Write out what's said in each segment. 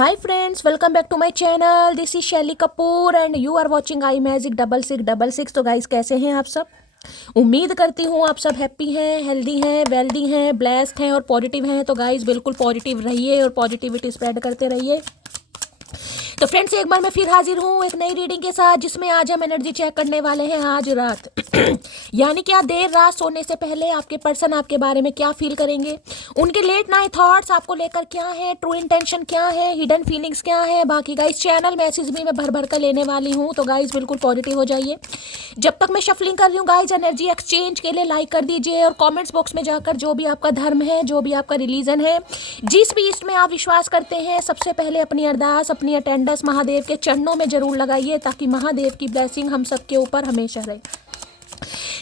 Hi friends, welcome back to my channel. This is Shelly Kapoor and you are watching I magic 6666। तो guys कैसे हैं आप सब? उम्मीद करती हूँ आप सब हैप्पी हैं, हेल्दी हैं, वेल्दी हैं, ब्लेस्ड हैं और पॉजिटिव हैं। तो गाइस बिल्कुल पॉजिटिव रहिए और पॉजिटिविटी स्प्रेड करते रहिए। तो फ्रेंड्स एक बार मैं फिर हाजिर हूँ एक नई रीडिंग के साथ, जिसमें आज हम एनर्जी चेक करने वाले हैं आज रात यानी कि देर रात सोने से पहले आपके पर्सन आपके बारे में क्या फील करेंगे, उनके लेट नाइट थॉट्स आपको लेकर क्या है, ट्रू इंटेंशन क्या है, हिडन फीलिंग्स क्या है। बाकी गाइस चैनल मैसेज भी मैं भर भर कर लेने वाली हूँ। तो गाइस बिल्कुल पॉजिटिव हो जाइए। जब तक मैं शफलिंग कर रही हूँ गाइस, एनर्जी एक्सचेंज के लिए लाइक कर दीजिए और कॉमेंट्स बॉक्स में जाकर जो भी आपका धर्म है, जो भी आपका रिलीजन है, जिस भी इसमें आप विश्वास करते हैं, सबसे पहले अपनी अरदास, अपनी अटेंडेंस महादेव के चरणों में जरूर लगाइए, ताकि महादेव की ब्लेसिंग हम सबके ऊपर हमेशा रहे।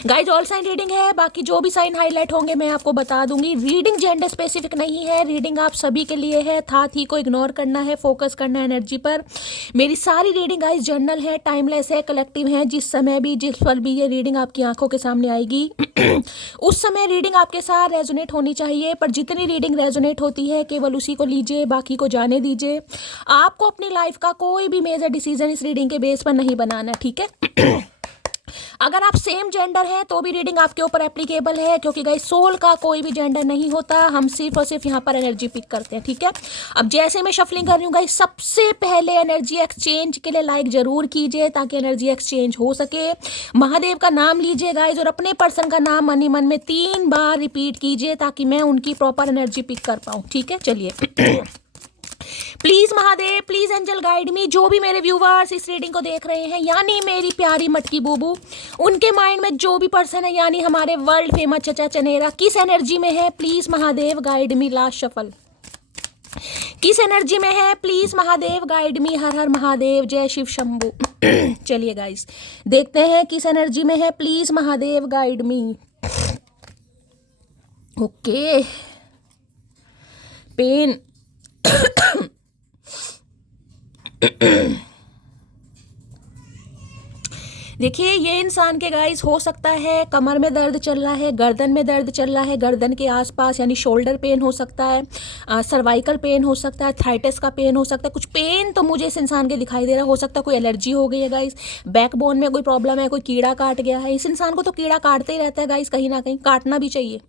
गाइज ऑल साइन रीडिंग है, बाकी जो भी साइन हाईलाइट होंगे मैं आपको बता दूंगी। रीडिंग जेंडर स्पेसिफिक नहीं है, रीडिंग आप सभी के लिए है। था थी को इग्नोर करना है, फोकस करना है एनर्जी पर। मेरी सारी रीडिंग गाइज जर्नल है, टाइमलेस है, कलेक्टिव है। जिस समय भी, जिस पल भी ये रीडिंग आपकी आंखों के सामने आएगी उस समय रीडिंग आपके साथ रेजोनेट होनी चाहिए। पर जितनी रीडिंग रेजोनेट होती है केवल उसी को लीजिए, बाकी को जाने दीजिए। आपको अपनी लाइफ का कोई भी मेजर डिसीजन इस रीडिंग के बेस पर नहीं बनाना, ठीक है। अगर आप सेम जेंडर हैं तो भी रीडिंग आपके ऊपर एप्लीकेबल है, क्योंकि गाइस सोल का कोई भी जेंडर नहीं होता, हम सिर्फ और सिर्फ यहाँ पर एनर्जी पिक करते हैं, ठीक है। अब जैसे मैं शफलिंग कर रही हूँ गाइस, सबसे पहले एनर्जी एक्सचेंज के लिए लाइक जरूर कीजिए, ताकि एनर्जी एक्सचेंज हो सके। महादेव का नाम लीजिए गाइस और अपने पर्सन का नाम मन ही मन में 3 बार रिपीट कीजिए, ताकि मैं उनकी प्रॉपर एनर्जी पिक कर पाऊँ, ठीक है। चलिए please Mahadev, please angel guide me. जो भी मेरे व्यूवर्स इस रीडिंग को देख रहे हैं, यानी मेरी प्यारी मटकी बूबू, उनके माइंड में जो भी पर्सन है, यानी हमारे वर्ल्ड फेमस चचा चनेरा, किस एनर्जी में है, please Mahadev guide me. Last shuffle किस एनर्जी में है, प्लीज महादेव गाइड मी। हर हर महादेव, जय शिव शंभू चलिए गाइस देखते हैं किस एनर्जी में है, please Mahadev guide me. Okay, pen देखिए ये इंसान के गाइस हो सकता है कमर में दर्द चल रहा है, गर्दन में दर्द चल रहा है, गर्दन के आसपास यानी शोल्डर पेन हो सकता है, सर्वाइकल पेन हो सकता है, थाइटिस का पेन हो सकता है। कुछ पेन तो मुझे इस इंसान के दिखाई दे रहा है। हो सकता है कोई एलर्जी हो गई है गाइस, बैकबोन में कोई प्रॉब्लम है, कोई कीड़ा काट गया है। इस इंसान को तो कीड़ा काटते ही रहता है गाइस, कहीं ना कहीं काटना भी चाहिए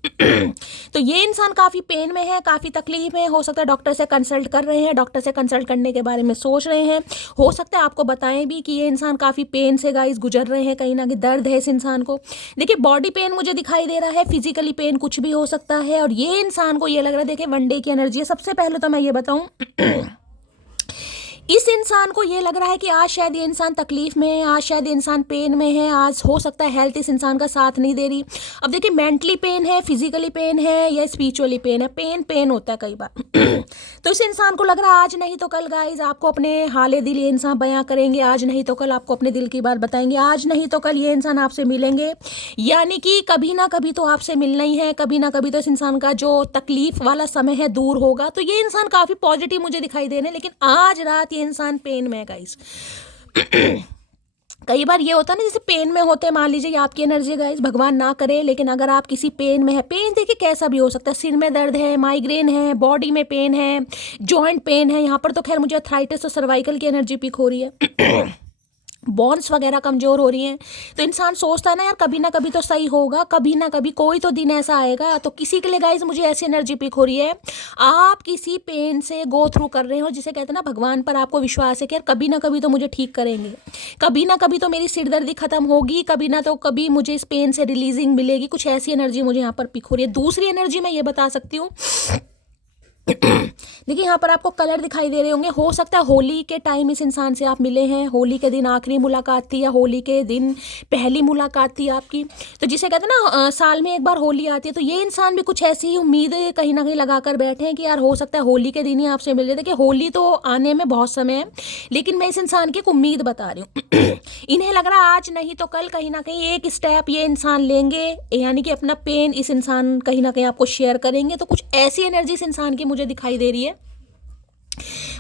तो ये इंसान काफ़ी पेन में है, काफ़ी तकलीफ में। हो सकता है डॉक्टर से कंसल्ट कर रहे हैं, डॉक्टर से कंसल्ट करने के बारे में सोच रहे हैं। हो सकता है आपको बताएं भी कि ये इंसान काफ़ी पेन से गाइस गुजर रहे हैं, कहीं ना कहीं दर्द है इस इंसान को। देखिए बॉडी पेन मुझे दिखाई दे रहा है, फिजिकली पेन कुछ भी हो सकता है। और ये इंसान को ये लग रहा है, देखिए 1 डे की एनर्जी है। सबसे पहले तो मैं ये बताऊं इस इंसान को ये लग रहा है कि आज शायद ये इंसान तकलीफ में है, आज शायद ये इंसान पेन में है, आज हो सकता है हेल्थ इस इंसान का साथ नहीं दे रही। अब देखिए मेंटली पेन है, फिजिकली पेन है या स्पिरिचुअली पेन है, पेन होता है कई बार तो इस इंसान को लग रहा है आज नहीं तो कल गाइज आपको अपने हाले दिल ये इंसान बयां करेंगे, आज नहीं तो कल आपको अपने दिल की बात बताएंगे, आज नहीं तो कल ये इंसान आपसे मिलेंगे। यानी कि कभी ना कभी तो आपसे मिलना ही है, कभी ना कभी तो इस इंसान का जो तकलीफ वाला समय है दूर होगा। तो ये इंसान काफ़ी पॉजिटिव मुझे दिखाई दे रहे हैं, लेकिन आज रात इंसान पेन में है गाइस कई बार ये होता है ना, जैसे पेन में होते हैं, मान लीजिए आपकी एनर्जी गाइस, भगवान ना करे, लेकिन अगर आप किसी पेन में है, पेन देखिए कैसा भी हो सकता है, सिर में दर्द है, माइग्रेन है, बॉडी में पेन है, जॉइंट पेन है। यहाँ पर तो खैर मुझे अर्थराइटिस और सर्वाइकल की एनर्जी पिक हो रही है बोन्स वगैरह कमज़ोर हो रही हैं। तो इंसान सोचता है ना यार कभी ना कभी तो सही होगा, कभी ना कभी कोई तो दिन ऐसा आएगा। तो किसी के लिए गाइज मुझे ऐसी एनर्जी पिक हो रही है, आप किसी पेन से गो थ्रू कर रहे हो, जिसे कहते हैं ना भगवान पर आपको विश्वास है कि यार कभी ना कभी तो मुझे ठीक करेंगे, कभी ना कभी तो मेरी सिरदर्दी खत्म होगी, कभी ना तो कभी मुझे इस पेन से रिलीजिंग मिलेगी। कुछ ऐसी एनर्जी मुझे यहाँ पर पिक हो रही है। दूसरी एनर्जी मैं ये बता सकती हूँ देखिए यहाँ पर आपको कलर दिखाई दे रहे होंगे। हो सकता है होली के टाइम इस इंसान से आप मिले हैं, होली के दिन आखिरी मुलाकात थी या होली के दिन पहली मुलाकात थी आपकी। तो जिसे कहते हैं ना साल में एक बार होली आती है, तो ये इंसान भी कुछ ऐसी ही उम्मीद कहीं ना कहीं लगा कर बैठे हैं कि यार हो सकता है होली के दिन ही आपसे मिल जाए। देखिए होली तो आने में बहुत समय है, लेकिन मैं इस इंसान की एक उम्मीद बता रही हूँ इन्हें लग रहा है आज नहीं तो कल कहीं ना कहीं एक स्टेप ये इंसान लेंगे, यानी कि अपना पेन इस इंसान कहीं ना कहीं आपको शेयर करेंगे। तो कुछ ऐसी एनर्जी इस इंसान की मुझे दिखाई दे रही है।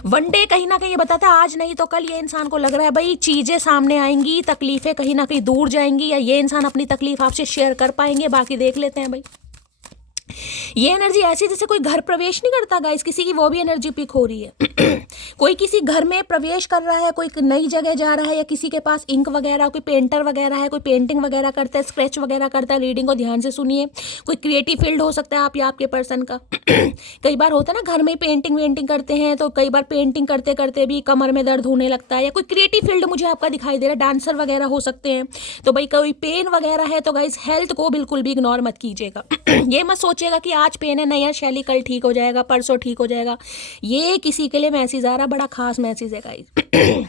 1 डे कहीं ना कहीं ये बताता है आज नहीं तो कल ये इंसान को लग रहा है भाई चीज़ें सामने आएंगी, तकलीफें कहीं ना कहीं दूर जाएंगी, या ये इंसान अपनी तकलीफ आपसे शेयर कर पाएंगे। बाकी देख लेते हैं भाई ये एनर्जी ऐसी जैसे कोई घर प्रवेश नहीं करता गाइस किसी की, वो भी एनर्जी पिक हो रही है। कोई किसी घर में प्रवेश कर रहा है, कोई नई जगह जा रहा है, या किसी के पास इंक वगैरह, कोई पेंटर वगैरह है, कोई पेंटिंग वगैरह करता है, स्केच वगैरह करता है। रीडिंग को ध्यान से सुनिए, कोई क्रिएटिव फील्ड हो सकता है आप या आपके पर्सन का। कई बार होता है ना घर में पेंटिंग वेंटिंग करते हैं, तो कई बार पेंटिंग करते करते भी कमर में दर्द होने लगता है, या कोई क्रिएटिव फील्ड मुझे आपका दिखाई दे रहा है, डांसर वगैरह हो सकते हैं। तो भाई कोई पेन वगैरह है तो गाइस हेल्थ को बिल्कुल भी इग्नोर मत कीजिएगा। ये मत सोचिएगा कि आज पेन है, नहीं यार शैली कल ठीक हो जाएगा, परसों ठीक हो जाएगा। ये किसी के लिए मैसेज आ रहा, बड़ा खास मैसेज है गाइस।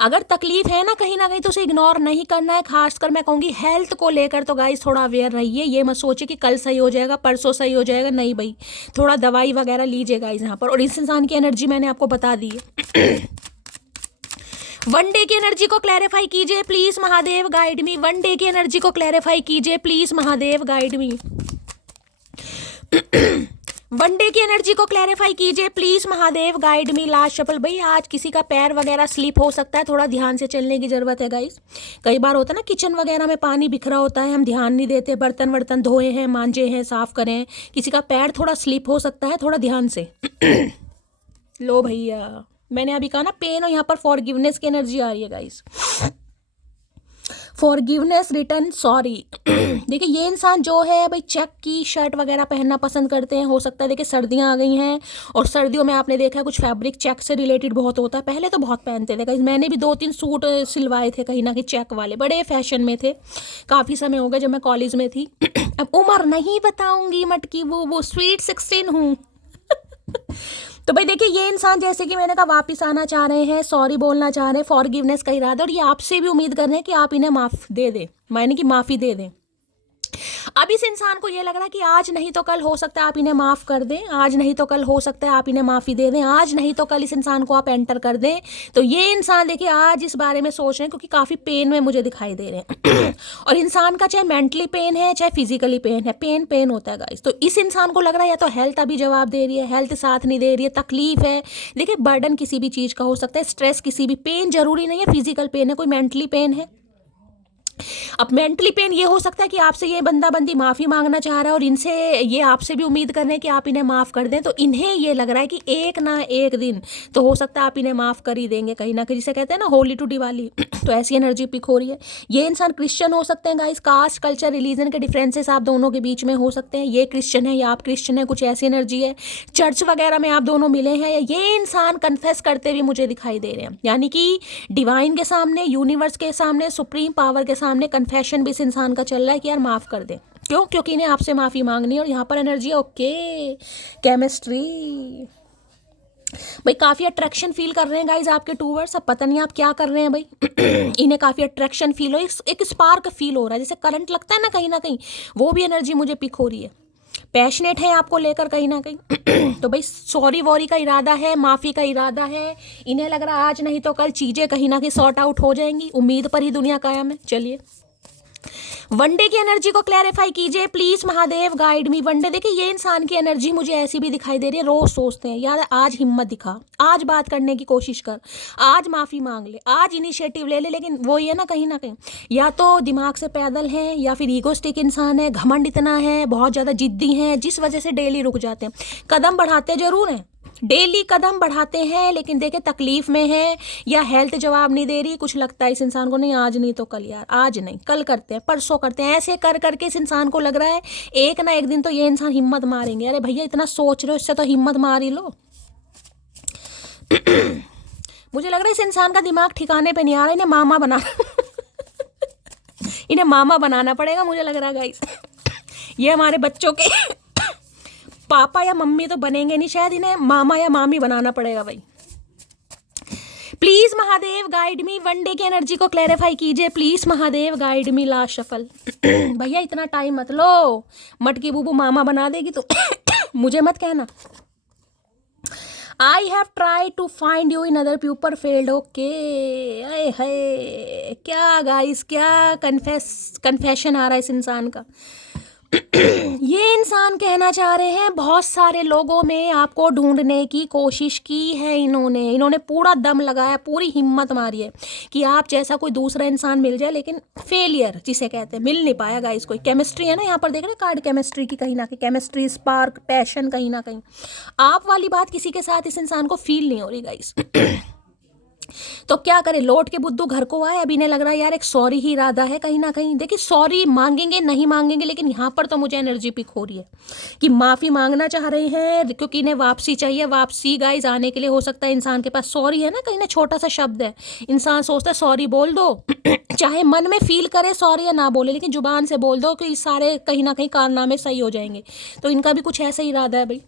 अगर तकलीफ है ना कहीं तो उसे इग्नोर नहीं करना है। खासकर मैं कहूँगी हेल्थ को लेकर तो गाइस थोड़ा अवेयर रहिए। ये मत सोचिए कि कल सही हो जाएगा, परसों सही हो जाएगा, नहीं भाई, थोड़ा दवाई वगैरह लीजिए गाइस यहाँ पर। और इस इंसान की एनर्जी मैंने आपको बता दी है। वन डे की एनर्जी को क्लैरिफाई कीजिए please Mahadev, guide me. One day की एनर्जी को क्लैरिफाई कीजिए please Mahadev, guide me. One day की एनर्जी को क्लैरिफाई कीजिए please Mahadev, guide me. Last shuffle. भाई आज किसी का पैर वगैरह स्लिप हो सकता है, थोड़ा ध्यान से चलने की जरूरत है गाइस। कई बार होता है ना किचन वगैरह में पानी बिखरा होता है, हम ध्यान नहीं देते, बर्तन वर्तन धोए हैं, मांजे हैं, साफ करें, किसी का पैर थोड़ा स्लिप हो सकता है, थोड़ा ध्यान से। लो भैया, मैंने अभी कहा ना पेन, और यहाँ पर फॉरगिवनेस की एनर्जी आ रही है गाइस। Forgiveness, return, sorry. देखिए ये इंसान जो है भाई चेक की शर्ट वगैरह पहनना पसंद करते हैं। हो सकता है देखिए सर्दियाँ आ गई हैं, और सर्दियों में आपने देखा है कुछ फैब्रिक चेक से रिलेटेड बहुत होता है। पहले तो बहुत पहनते थे गाइस, मैंने भी 2-3 सूट सिलवाए थे कहीं ना कहीं चेक वाले, बड़े फैशन में थे। काफ़ी समय हो गया जब मैं कॉलेज में थी। अब उम्र नहीं बताऊंगी मटकी, वो स्वीट 16 हूँ। तो भाई देखिए ये इंसान जैसे कि मैंने कहा वापस आना चाह रहे हैं, सॉरी बोलना चाह रहे हैं, फॉरगिवनेस का इरादा, और ये आपसे भी उम्मीद कर रहे हैं कि आप इन्हें माफ दे दें, मायने कि माफ़ी दे दें। अब इस इंसान को ये लग रहा है कि आज नहीं तो कल हो सकता है आप इन्हें माफ़ कर दें, आज नहीं तो कल हो सकता है आप इन्हें माफ़ी दे दें, आज नहीं तो कल इस इंसान को आप एंटर कर दें। तो ये इंसान देखिए आज इस बारे में सोच रहे हैं, क्योंकि काफ़ी पेन में मुझे दिखाई दे रहे हैं। और इंसान का चाहे मेंटली पेन है चाहे फिजिकली पेन है, पेन होता है गाइस। तो इस इंसान को लग रहा है या तो हेल्थ अभी जवाब दे रही है, हेल्थ साथ नहीं दे रही है, तकलीफ है। देखिए बर्डन किसी भी चीज़ का हो सकता है, स्ट्रेस किसी भी, पेन जरूरी नहीं है फिजिकल पेन है, कोई मेंटली पेन है। अब मेंटली पेन ये हो सकता है कि आपसे ये बंदा बंदी माफ़ी मांगना चाह रहा है, और इनसे ये आपसे भी उम्मीद कर रहे हैं कि आप इन्हें माफ़ कर दें। तो इन्हें ये लग रहा है कि एक ना एक दिन तो हो सकता है आप इन्हें माफ़ कर ही देंगे कहीं ना कहीं, जिसे कहते हैं ना होली टू दिवाली। तो ऐसी एनर्जी पिक हो रही है। ये इंसान क्रिश्चियन हो सकते हैं गाइस, कास्ट कल्चर रिलीजन के डिफरेंसेस आप दोनों के बीच में हो सकते हैं। ये क्रिश्चियन है या आप क्रिश्चियन है, कुछ ऐसी एनर्जी है। चर्च वगैरह में आप दोनों मिले हैं, या ये इंसान कन्फेस करते भी मुझे दिखाई दे रहे हैं, यानी कि डिवाइन के सामने, यूनिवर्स के सामने, सुप्रीम पावर के सामने कन्फेशन भी इस इंसान का चल रहा है कि यार माफ़ कर दे। क्यों? क्योंकि इन्हें आपसे माफ़ी मांगनी है। और यहाँ पर एनर्जी ओके, केमिस्ट्री। भाई काफ़ी अट्रैक्शन फील कर रहे हैं गाइज आपके टूवर्ड्स। अब पता नहीं आप क्या कर रहे हैं भाई। इन्हें काफ़ी अट्रैक्शन फील हो, एक स्पार्क फील हो रहा है, जैसे करंट लगता है ना कहीं, वो भी एनर्जी मुझे पिक हो रही है। पैशनेट है आपको लेकर कहीं ना कहीं। तो भाई सॉरी वॉरी का इरादा है, माफ़ी का इरादा है। इन्हें लग रहा है आज नहीं तो कल चीज़ें कहीं ना कहीं सॉर्ट आउट हो जाएंगी। उम्मीद पर ही दुनिया कायम है। चलिए वनडे की एनर्जी को क्लैरिफाई कीजिए please Mahadev, guide me. One day देखिए ये इंसान की एनर्जी मुझे ऐसी भी दिखाई दे रही है, रोज सोचते हैं यार आज हिम्मत दिखा, आज बात करने की कोशिश कर, आज माफ़ी मांग ले, आज इनिशिएटिव ले ले। लेकिन वो ही है ना कहीं या तो दिमाग से पैदल हैं, या फिर ईगोस्टिक इंसान है, घमंड इतना है, बहुत ज़्यादा जिद्दी हैं, जिस वजह से डेली रुक जाते हैं। कदम बढ़ाते जरूर हैं, डेली कदम बढ़ाते हैं, लेकिन देखे तकलीफ में है या हेल्थ जवाब नहीं दे रही। कुछ लगता है इस इंसान को नहीं आज नहीं तो कल, यार आज नहीं कल करते हैं, परसों करते हैं, ऐसे कर करके इस इंसान को लग रहा है एक ना एक दिन तो ये इंसान हिम्मत मारेंगे। अरे भैया इतना सोच रहे हो, इससे तो हिम्मत मार ही लो। मुझे लग रहा है इस इंसान का दिमाग ठिकाने पे नहीं आ रहा, इन्हें मामा बना इन्हें मामा बनाना पड़ेगा मुझे लग रहा है गाइस। ये हमारे बच्चों के पापा या मम्मी तो बनेंगे नहीं, शायद इन्हें मामा या मामी बनाना पड़ेगा भाई। Please Mahadev guide me, one day की एनर्जी को क्लैरिफाई कीजिए please Mahadev, guide me. Last shuffle. भैया इतना टाइम मत लो, मटकी बूबू मामा बना देगी तो मुझे मत कहना। I have try to find you in other people failed. Okay, अरे है क्या गाइस, क्या कन्फेशन आ रहा है इस इंसान का। ये इंसान कहना चाह रहे हैं बहुत सारे लोगों में आपको ढूंढने की कोशिश की है इन्होंने पूरा दम लगाया, पूरी हिम्मत मारी है कि आप जैसा कोई दूसरा इंसान मिल जाए, लेकिन फेलियर जिसे कहते हैं, मिल नहीं पाया गाइस। कोई केमिस्ट्री है ना, यहाँ पर देख रहे हैं कार्ड केमिस्ट्री की, कहीं ना कहीं केमिस्ट्री, स्पार्क, पैशन, कहीं ना कहीं आप वाली बात किसी के साथ इस इंसान को फील नहीं हो रही गाइस। तो क्या करे, लौट के बुद्धू घर को आए। अब इन्हें लग रहा है यार एक सॉरी ही इरादा है कहीं ना कहीं। देखिए सॉरी मांगेंगे नहीं मांगेंगे, लेकिन यहाँ पर तो मुझे एनर्जी पिक हो रही है कि माफ़ी मांगना चाह रहे हैं, क्योंकि इन्हें वापसी चाहिए। वापसी गाइस आने के लिए हो सकता है इंसान के पास सॉरी है ना, कहीं ना छोटा सा शब्द है, इंसान सोचता है सॉरी बोल दो। चाहे मन में फील करे सॉरी या ना बोले, लेकिन जुबान से बोल दो कि सारे कहीं ना कहीं कारनामे सही हो जाएंगे। तो इनका भी कुछ ऐसा ही इरादा है भाई।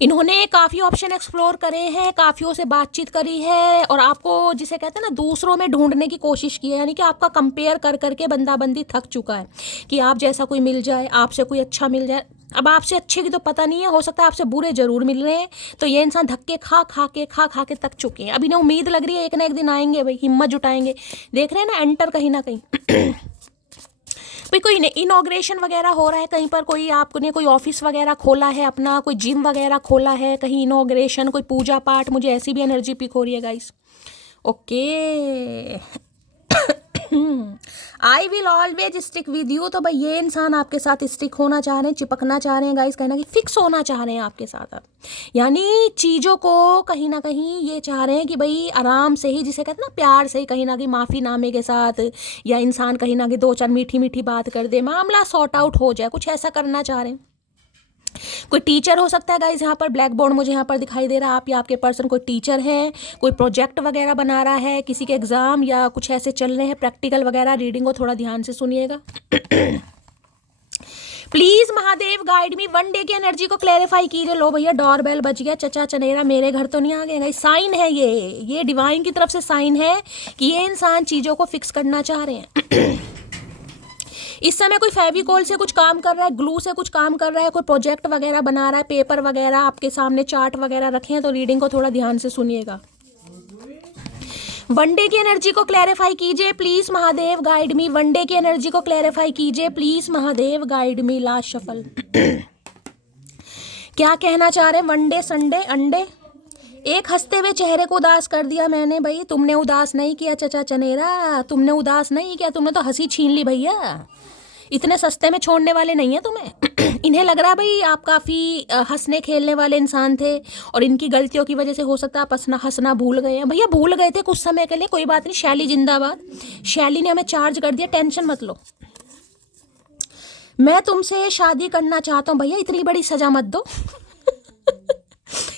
इन्होंने काफ़ी ऑप्शन एक्सप्लोर करे हैं, काफ़ियों से बातचीत करी है, और आपको जिसे कहते हैं ना दूसरों में ढूंढने की कोशिश की है। यानी कि आपका कंपेयर कर करके बंदी थक चुका है कि आप जैसा कोई मिल जाए, आपसे कोई अच्छा मिल जाए। अब आपसे अच्छे की तो पता नहीं है, हो सकता है आपसे बुरे जरूर मिल रहे हैं। तो ये इंसान धक्के खा खा के थक चुके हैं। अब इन्हें उम्मीद लग रही है एक ना एक दिन आएंगे भाई, हिम्मत जुटाएंगे। देख रहे हैं ना एंटर कहीं ना कहीं। भाई कोई इनॉग्रेशन वगैरह हो रहा है कहीं पर, कोई आपने कोई ऑफिस वगैरह खोला है अपना, कोई जिम वगैरह खोला है, कहीं इनॉग्रेशन, कोई पूजा पाठ। मुझे ऐसी भी एनर्जी पिक हो रही है guys. Okay, I will always stick with you. तो भाई ये इंसान आपके साथ स्टिक होना चाह रहे हैं, चिपकना चाह रहे हैं गाइस, कहना कि फिक्स होना चाह रहे हैं आपके साथ अब। यानी चीज़ों को कहीं ना कहीं ये चाह रहे हैं कि भाई आराम से ही, जिसे कहते हैं ना प्यार से ही, कहीं ना कहीं माफ़ीनामे के साथ, या इंसान कहीं ना कहीं दो चार मीठी मीठी बात कर दे, मामला सॉर्ट आउट हो जाए, कुछ ऐसा करना चाह रहे हैं। कोई टीचर हो सकता है गाइस, यहाँ पर ब्लैक बोर्ड मुझे यहाँ पर दिखाई दे रहा है। आप या आपके पर्सन कोई टीचर है, कोई प्रोजेक्ट वगैरह बना रहा है, किसी के एग्जाम या कुछ ऐसे चल रहे हैं प्रैक्टिकल वगैरह। रीडिंग को थोड़ा ध्यान से सुनिएगा। Please Mahadev guide me, one day की एनर्जी को क्लैरिफाई कीजिए। लो भैया डोरबेल बज गया, चचा चनेरा मेरे घर तो नहीं आ गए गाइस। साइन है ये डिवाइन की तरफ से साइन है कि ये इंसान चीजों को फिक्स करना चाह रहे हैं। इस समय कोई फेविकोल से कुछ काम कर रहा है, ग्लू से कुछ काम कर रहा है, कोई प्रोजेक्ट वगैरह बना रहा है, पेपर वगैरह आपके सामने चार्ट वगैरह रखे हैं। तो रीडिंग को थोड़ा ध्यान से सुनिएगा। वनडे की एनर्जी को क्लैरिफाई कीजिए please Mahadev guide me. One day की एनर्जी को क्लैरिफाई कीजिए please Mahadev guide me. Last shuffle. क्या कहना चाह रहे हैं? वनडे संडे अंडे। एक हंसते हुए चेहरे को उदास कर दिया मैंने भाई। तुमने उदास नहीं किया चचा चनेरा, तुमने उदास नहीं किया, तुमने तो हंसी छीन ली भैया। इतने सस्ते में छोड़ने वाले नहीं है तुम्हें। इन्हें लग रहा भाई आप काफ़ी हंसने खेलने वाले इंसान थे, और इनकी गलतियों की वजह से हो सकता है आप हंसना भूल गए हैं। भैया भूल गए थे कुछ समय के लिए, कोई बात नहीं। शैली जिंदाबाद। शैली ने हमें चार्ज कर दिया, टेंशन मत लो। मैं तुमसे शादी करना चाहता हूँ भैया, इतनी बड़ी सजा मत दो।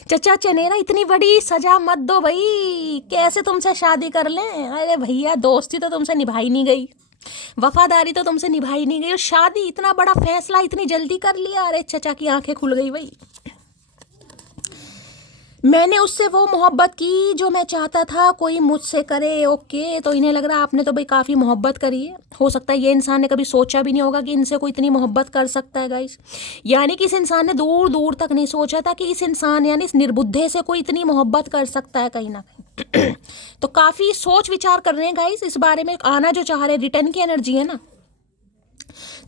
चचा चनेरा इतनी बड़ी सजा मत दो भाई, कैसे तुमसे शादी कर लें। अरे भैया दोस्ती तो तुमसे निभाई नहीं गई, वफादारी तो तुमसे निभाई नहीं गई, और शादी इतना बड़ा फैसला इतनी जल्दी कर लिया। अरे चचा की आंखें खुल गई भाई। मैंने उससे वो मोहब्बत की जो मैं चाहता था कोई मुझसे करे। ओके, तो इन्हें लग रहा है आपने तो भाई काफ़ी मोहब्बत करी है। हो सकता है ये इंसान ने कभी सोचा भी नहीं होगा कि इनसे कोई इतनी मोहब्बत कर सकता है गाइस। यानी कि इस इंसान ने दूर दूर तक नहीं सोचा था कि इस इंसान यानी इस निर्बुद्धे से कोई इतनी मोहब्बत कर सकता है कहीं ना कहीं। तो काफ़ी सोच विचार कर रहे हैं गाइस इस बारे में, आना जो चाह रहे। रिटर्न की एनर्जी है ना।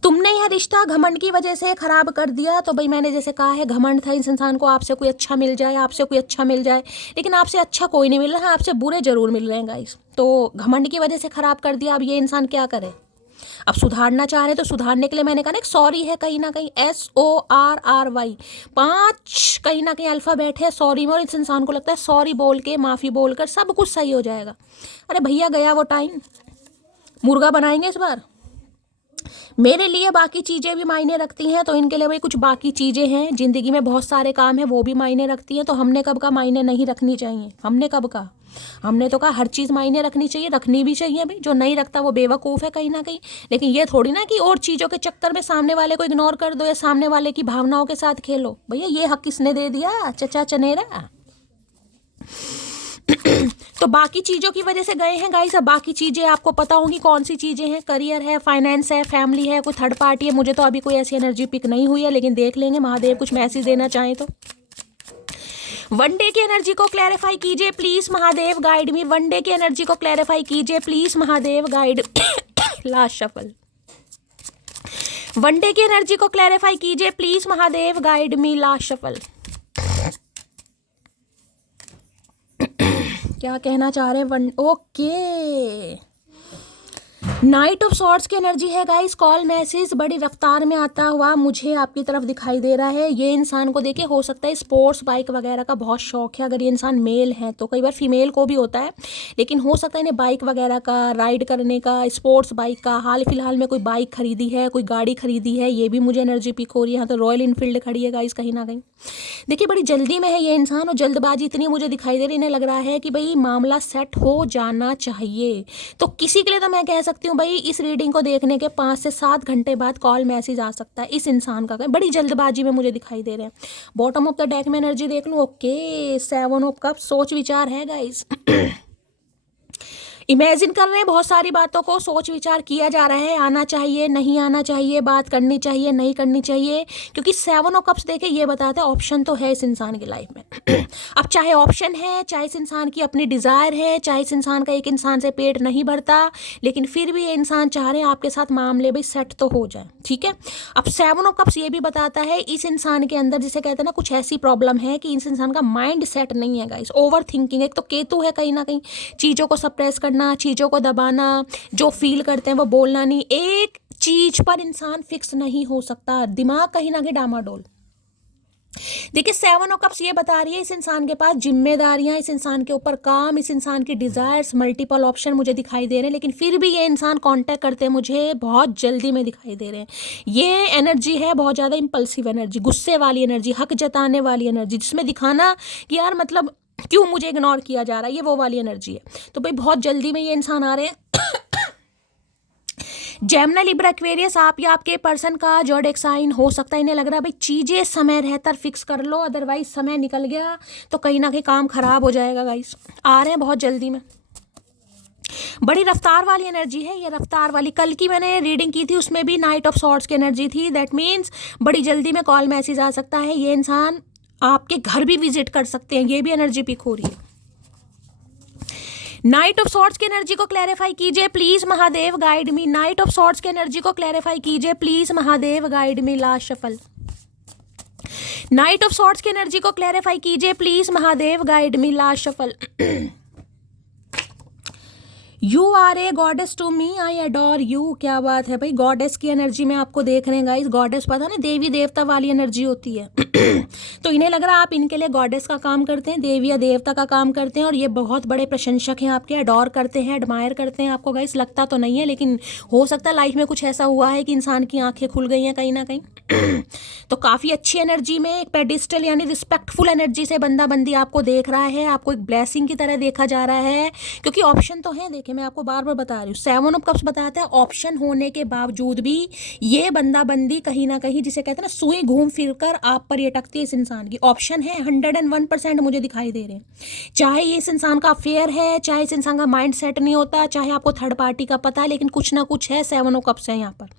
तुमने यह रिश्ता घमंड की वजह से खराब कर दिया। तो भाई मैंने जैसे कहा है, घमंड था इस इंसान को, आपसे कोई अच्छा मिल जाए, आपसे कोई अच्छा मिल जाए, लेकिन आपसे अच्छा कोई नहीं मिल रहा है, आपसे बुरे जरूर मिल रहे हैं गाइस। तो घमंड की वजह से खराब कर दिया। अब ये इंसान क्या करे? अब सुधारना चाह रहे हैं, तो सुधारने के लिए मैंने कहा ना सॉरी है कहीं ना कहीं, SORRY 5 कहीं ना कहीं अल्फाबेट है सॉरी में, और इस इंसान को लगता है सॉरी बोल के, माफ़ी बोलकर सब कुछ सही हो जाएगा। अरे भैया गया वो टाइम, मुर्गा बनाएंगे इस बार। मेरे लिए बाकी चीज़ें भी मायने रखती हैं, तो इनके लिए भाई कुछ बाकी चीज़ें हैं ज़िंदगी में, बहुत सारे काम हैं वो भी मायने रखती हैं। तो हमने कब का मायने नहीं रखनी चाहिए? हमने कब का? हमने तो कहा हर चीज़ मायने रखनी चाहिए, रखनी भी चाहिए भाई। जो नहीं रखता वो बेवकूफ़ है कहीं ना कहीं। लेकिन ये थोड़ी ना कि और चीज़ों के चक्कर में सामने वाले को इग्नोर कर दो, या सामने वाले की भावनाओं के साथ खेलो। भैया ये हक किसने दे दिया? चचा चनेरा। तो बाकी चीज़ों की वजह से गए हैं गाइस। अब बाकी चीज़ें आपको पता होंगी कौन सी चीज़ें हैं। करियर है, फाइनेंस है, फैमिली है, कोई थर्ड पार्टी है। मुझे तो अभी कोई ऐसी एनर्जी पिक नहीं हुई है, लेकिन देख लेंगे महादेव कुछ मैसेज देना चाहें तो। वनडे की एनर्जी को क्लैरिफाई कीजिए please Mahadev guide me. One day की एनर्जी को क्लैरिफाई कीजिए please Mahadev guide. Last shuffle. One day की एनर्जी को क्लैरिफाई कीजिए please Mahadev, guide me last shuffle. क्या कहना चाह रहे हैं one, okay night of swords की एनर्जी है गाइस। कॉल मैसेज बड़ी रफ्तार में आता हुआ मुझे आपकी तरफ दिखाई दे रहा है। ये इंसान को देखिए हो सकता है स्पोर्ट्स बाइक वगैरह का बहुत शौक है, अगर ये इंसान मेल है तो, कई बार फीमेल को भी होता है, लेकिन हो सकता है इन्हें बाइक वगैरह का, राइड करने का, स्पोर्ट्स बाइक का, हाल फिलहाल में कोई बाइक खरीदी है, कोई गाड़ी खरीदी है, ये भी मुझे एनर्जी पिक हो रही है। यहाँ तो रॉयल इनफील्ड खड़ी है गाइस कहीं ना कहीं। देखिए बड़ी जल्दी में है ये इंसान, और जल्दबाजी इतनी मुझे दिखाई दे रही, इन्हें लग रहा है कि भाई मामला सेट हो जाना चाहिए। तो किसी के लिए तो मैं कह सकती हूँ भाई इस रीडिंग को देखने के 5 से 7 घंटे बाद कॉल मैसेज आ सकता है इस इंसान का, बड़ी जल्दबाजी में मुझे दिखाई दे रहे हैं। बॉटम ऑफ द डेक में एनर्जी देख लूँ, ओके 7 ऑफ कप, सोच विचार है गाइस। इमेजिन कर रहे हैं बहुत सारी बातों को, सोच विचार किया जा रहा है, आना चाहिए नहीं आना चाहिए, बात करनी चाहिए नहीं करनी चाहिए, क्योंकि 7 ऑफ कप्स देखे ये बताते हैं ऑप्शन तो है इस इंसान की लाइफ में। अब चाहे ऑप्शन है, चाहे इस इंसान की अपनी डिज़ायर है, चाहे इस इंसान का एक इंसान से पेट नहीं भरता, लेकिन फिर भी ये इंसान चाह रहे हैं आपके साथ मामले भाई सेट तो हो जाए, ठीक है। अब 7 ऑफ कप्स ये भी बताता है इस इंसान के अंदर, जिसे कहते हैं ना कुछ ऐसी प्रॉब्लम है कि इस इंसान का माइंड सेट नहीं है गाइस, ओवर थिंकिंग। एक तो केतु है कहीं ना कहीं, चीज़ों को सप्रेस करना, चीज़ों को दबाना, जो फील करते हैं वो बोलना नहीं, एक चीज पर इंसान फिक्स नहीं हो सकता, दिमाग कहीं ना कहीं डामाडोल। देखिए 7 ऑफ कप्स ये बता रही है इस इंसान के पास जिम्मेदारियां, इस इंसान के ऊपर काम, इस इंसान की डिजायर्स, मल्टीपल ऑप्शन मुझे दिखाई दे रहे हैं, लेकिन फिर भी ये इंसान कांटेक्ट करते हैं मुझे बहुत जल्दी में दिखाई दे रहे हैं। ये एनर्जी है बहुत ज़्यादा इम्पल्सिव एनर्जी, गुस्से वाली एनर्जी, हक जताने वाली एनर्जी, जिसमें दिखाना कि यार मतलब क्यों मुझे इग्नोर किया जा रहा है, ये वो वाली एनर्जी है। तो भाई बहुत जल्दी में ये इंसान आ रहे हैं। जेमिनी, लिब्रा, एक्वेरियस, आप या आपके पर्सन का ज़ोडिएक साइन हो सकता है। इन्हें लग रहा है भाई चीज़ें समय रहकर फिक्स कर लो, अदरवाइज समय निकल गया तो कहीं ना कहीं काम खराब हो जाएगा गाइस। आ रहे हैं बहुत जल्दी में, बड़ी रफ्तार वाली एनर्जी है ये, रफ्तार वाली। कल की मैंने रीडिंग की थी उसमें भी नाइट ऑफ सॉर्ड्स की एनर्जी थी, दैट मीन्स बड़ी जल्दी में कॉल मैसेज आ सकता है। ये इंसान आपके घर भी विजिट कर सकते हैं, ये भी एनर्जी पिक हो रही है। नाइट ऑफ सॉर्ड्स की एनर्जी को क्लैरिफाई कीजिए please Mahadev, guide me. Knight of swords की एनर्जी को क्लैरिफाई कीजिए please Mahadev, guide me. Last shuffle. Knight of swords की एनर्जी को क्लैरिफाई कीजिए please Mahadev, guide me. Last shuffle. You are a goddess to me, I adore you. क्या बात है भाई, गॉडेस की एनर्जी में आपको देख रहे हैं गाइस। गॉडेस पता ना देवी देवता वाली एनर्जी होती है। तो इन्हें लग रहा है आप इनके लिए गॉडेस का काम करते हैं, देवी या देवता का काम करते हैं, और ये बहुत बड़े प्रशंसक हैं आपके, अडोर करते हैं, एडमायर करते हैं आपको गाइस। लगता तो नहीं है, लेकिन हो सकता है लाइफ में कुछ ऐसा हुआ है कि इंसान की आंखें खुल गई हैं कहीं ना कहीं। तो काफ़ी अच्छी एनर्जी में एक पेडिस्टल यानी रिस्पेक्टफुल एनर्जी से बंदा बंदी आपको देख रहा है, आपको एक ब्लेसिंग की तरह देखा जा रहा है, क्योंकि ऑप्शन तो है। देखिए मैं आपको बार बार बता रही हूँ, 7 ऑफ कप्स बताता है ऑप्शन होने के बावजूद भी ये बंदा बंदी कहीं ना कहीं, जिसे कहते हैं ना सुई घूम फिर कर आप पर ये अटकती है इस इंसान की। ऑप्शन है 101% मुझे दिखाई दे रहे हैं। चाहे ये इस इंसान का अफेयर है, चाहे इस इंसान का माइंड सेट नहीं होता, चाहे आपको थर्ड पार्टी का पता है, लेकिन कुछ ना कुछ है। 7 ऑफ कप्स है यहाँ पर,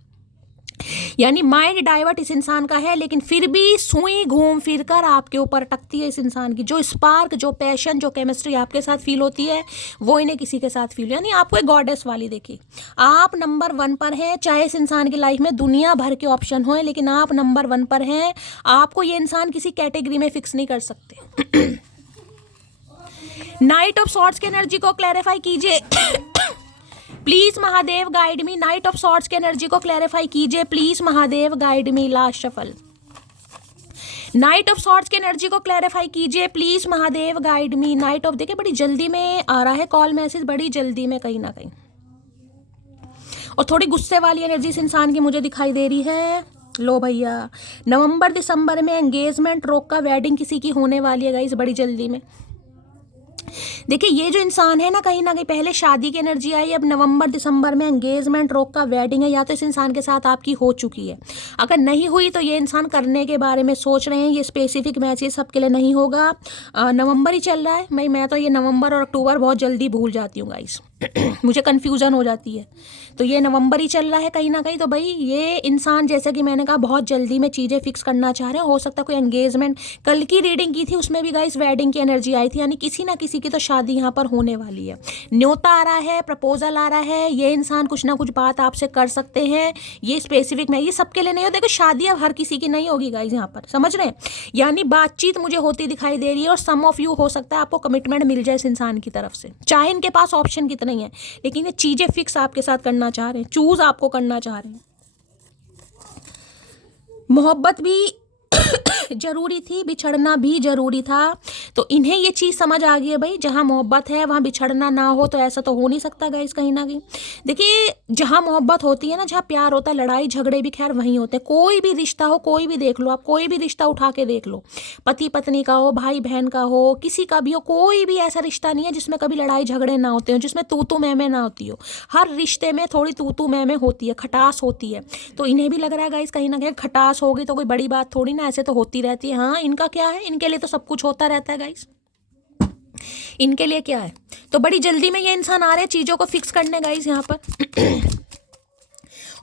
यानी माइंड डाइवर्ट इस इंसान का है, लेकिन फिर भी सुई घूम फिर कर आपके ऊपर अटकती है इस इंसान की। जो स्पार्क, जो पैशन, जो केमिस्ट्री आपके साथ फील होती है वो इन्हें किसी के साथ फील, यानी आपको एक गॉडेस वाली। देखिए आप नंबर 1 पर हैं, चाहे इस इंसान की लाइफ में दुनिया भर के ऑप्शन हो, लेकिन आप नंबर 1 पर हैं। आपको ये इंसान किसी कैटेगरी में फिक्स नहीं कर सकते। नाइट ऑफ सॉर्ड्स की एनर्जी को क्लैरिफाई कीजिए please Mahadev, guide me. Knight of swords की एनर्जी को क्लैरिफाई कीजिए please Mahadev, guide me. Last shuffle. Knight of swords की एनर्जी को क्लैरिफाई कीजिए please Mahadev, guide me. Knight of, देखिए बड़ी जल्दी में आ रहा है कॉल मैसेज, बड़ी जल्दी में कहीं ना कहीं, और थोड़ी गुस्से वाली एनर्जी इस इंसान की मुझे दिखाई दे रही है। लो भैया, नवंबर दिसंबर में एंगेजमेंट रोक का वेडिंग किसी की होने वाली है गाइस, बड़ी जल्दी में। देखिए ये जो इंसान है ना कहीं पहले शादी की एनर्जी आई, अब नवंबर दिसंबर में एंगेजमेंट रोक का वेडिंग है। या तो इस इंसान के साथ आपकी हो चुकी है, अगर नहीं हुई तो ये इंसान करने के बारे में सोच रहे हैं। ये स्पेसिफिक मैसेज सबके लिए नहीं होगा। नवंबर ही चल रहा है भाई, मैं तो ये नवंबर और अक्टूबर बहुत जल्दी भूल जाती हूँ गाइस। मुझे कन्फ्यूज़न हो जाती है। तो ये नवंबर ही चल रहा है कहीं ना कहीं, तो भाई ये इंसान जैसे कि मैंने कहा बहुत जल्दी में चीज़ें फिक्स करना चाह रहे हैं। हो सकता है कोई एंगेजमेंट, कल की रीडिंग की थी उसमें भी गाइस वेडिंग की एनर्जी आई थी, यानी किसी ना किसी की तो शादी यहाँ पर होने वाली है। न्योता आ रहा है, प्रपोजल आ रहा है, ये इंसान कुछ ना कुछ बात आपसे कर सकते हैं। ये स्पेसिफिक नहीं, ये सबके लिए नहीं हो। देखो शादी अब हर किसी की नहीं होगी गाइस, यहाँ पर समझ रहे हैं। यानी बातचीत मुझे होती दिखाई दे रही है, और सम ऑफ यू हो सकता है आपको कमिटमेंट मिल जाए इस इंसान की तरफ से, चाहे इनके पास ऑप्शन कितने ही है, लेकिन ये चीजें फिक्स आपके साथ करना चाह रहे हैं, चूज आपको करना चाह रहे हैं। मोहब्बत भी जरूरी थी, बिछड़ना भी जरूरी था। तो इन्हें ये चीज़ समझ आ गई है भाई, जहाँ मोहब्बत है वहाँ बिछड़ना ना हो, तो ऐसा तो हो नहीं सकता गाइस कहीं ना कहीं। देखिए जहाँ मोहब्बत होती है ना, जहाँ प्यार होता है, लड़ाई झगड़े भी खैर वहीं होते हैं। कोई भी रिश्ता हो, कोई भी देख लो आप, कोई भी रिश्ता उठा के देख लो, पति पत्नी का हो, भाई बहन का हो, किसी का भी हो, कोई भी ऐसा रिश्ता नहीं है जिसमें कभी लड़ाई झगड़े ना होते हो, जिसमें तू तू मैं ना होती हो। हर रिश्ते में थोड़ी तू तू मैं होती है, खटास होती है। तो इन्हें भी लग रहा है गाइस कहीं ना कहीं खटास होगी तो कोई बड़ी बात थोड़ी ना, ऐसे तो होती रहती है। हाँ इनका क्या है, इनके लिए तो सब कुछ होता रहता है गाइस, इनके लिए क्या है। तो बड़ी जल्दी में ये इंसान आ रहे हैं चीज़ों को फिक्स करने गाइस यहाँ पर।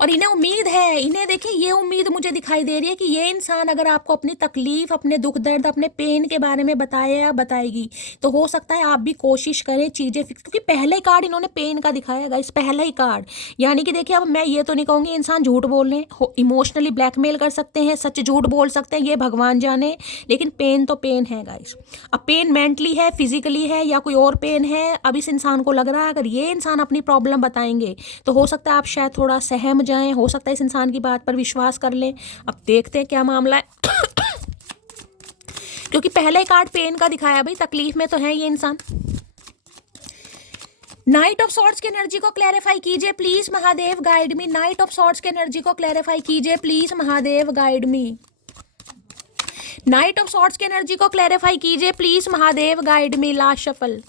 और इन्हें उम्मीद है, इन्हें देखिए ये उम्मीद मुझे दिखाई दे रही है कि ये इंसान अगर आपको अपनी तकलीफ, अपने दुख दर्द, अपने पेन के बारे में बताए या बताएगी, तो हो सकता है आप भी कोशिश करें चीज़ें फिक्स। क्योंकि पहले कार्ड इन्होंने पेन का दिखाया गाइस, पहला ही कार्ड। यानी कि देखिए अब मैं ये तो नहीं कहूँगी इंसान झूठ बोल रहे हैं, इमोशनली ब्लैकमेल कर सकते हैं, सच झूठ बोल सकते हैं, ये भगवान जाने, लेकिन पेन तो पेन है गाइस। अब पेन मेंटली है, फिजिकली है, या कोई और पेन है। अब इस इंसान को लग रहा है अगर ये इंसान अपनी प्रॉब्लम बताएंगे तो हो सकता है आप शायद थोड़ा सहम जाएं, हो सकता है इस इंसान की बात पर विश्वास कर लें। अब देखते हैं क्या मामला है। क्योंकि पहले कार्ड पेन का दिखाया भाई, तकलीफ में तो है ये इंसान। नाइट ऑफ सॉर्ड्स की एनर्जी को क्लैरिफाई कीजिए please Mahadev, guide me. Knight of swords की एनर्जी को क्लैरिफाई कीजिए please Mahadev, guide me. Knight of swords की एनर्जी को क्लैरिफाई कीजिए please Mahadev, guide me. Last shuffle.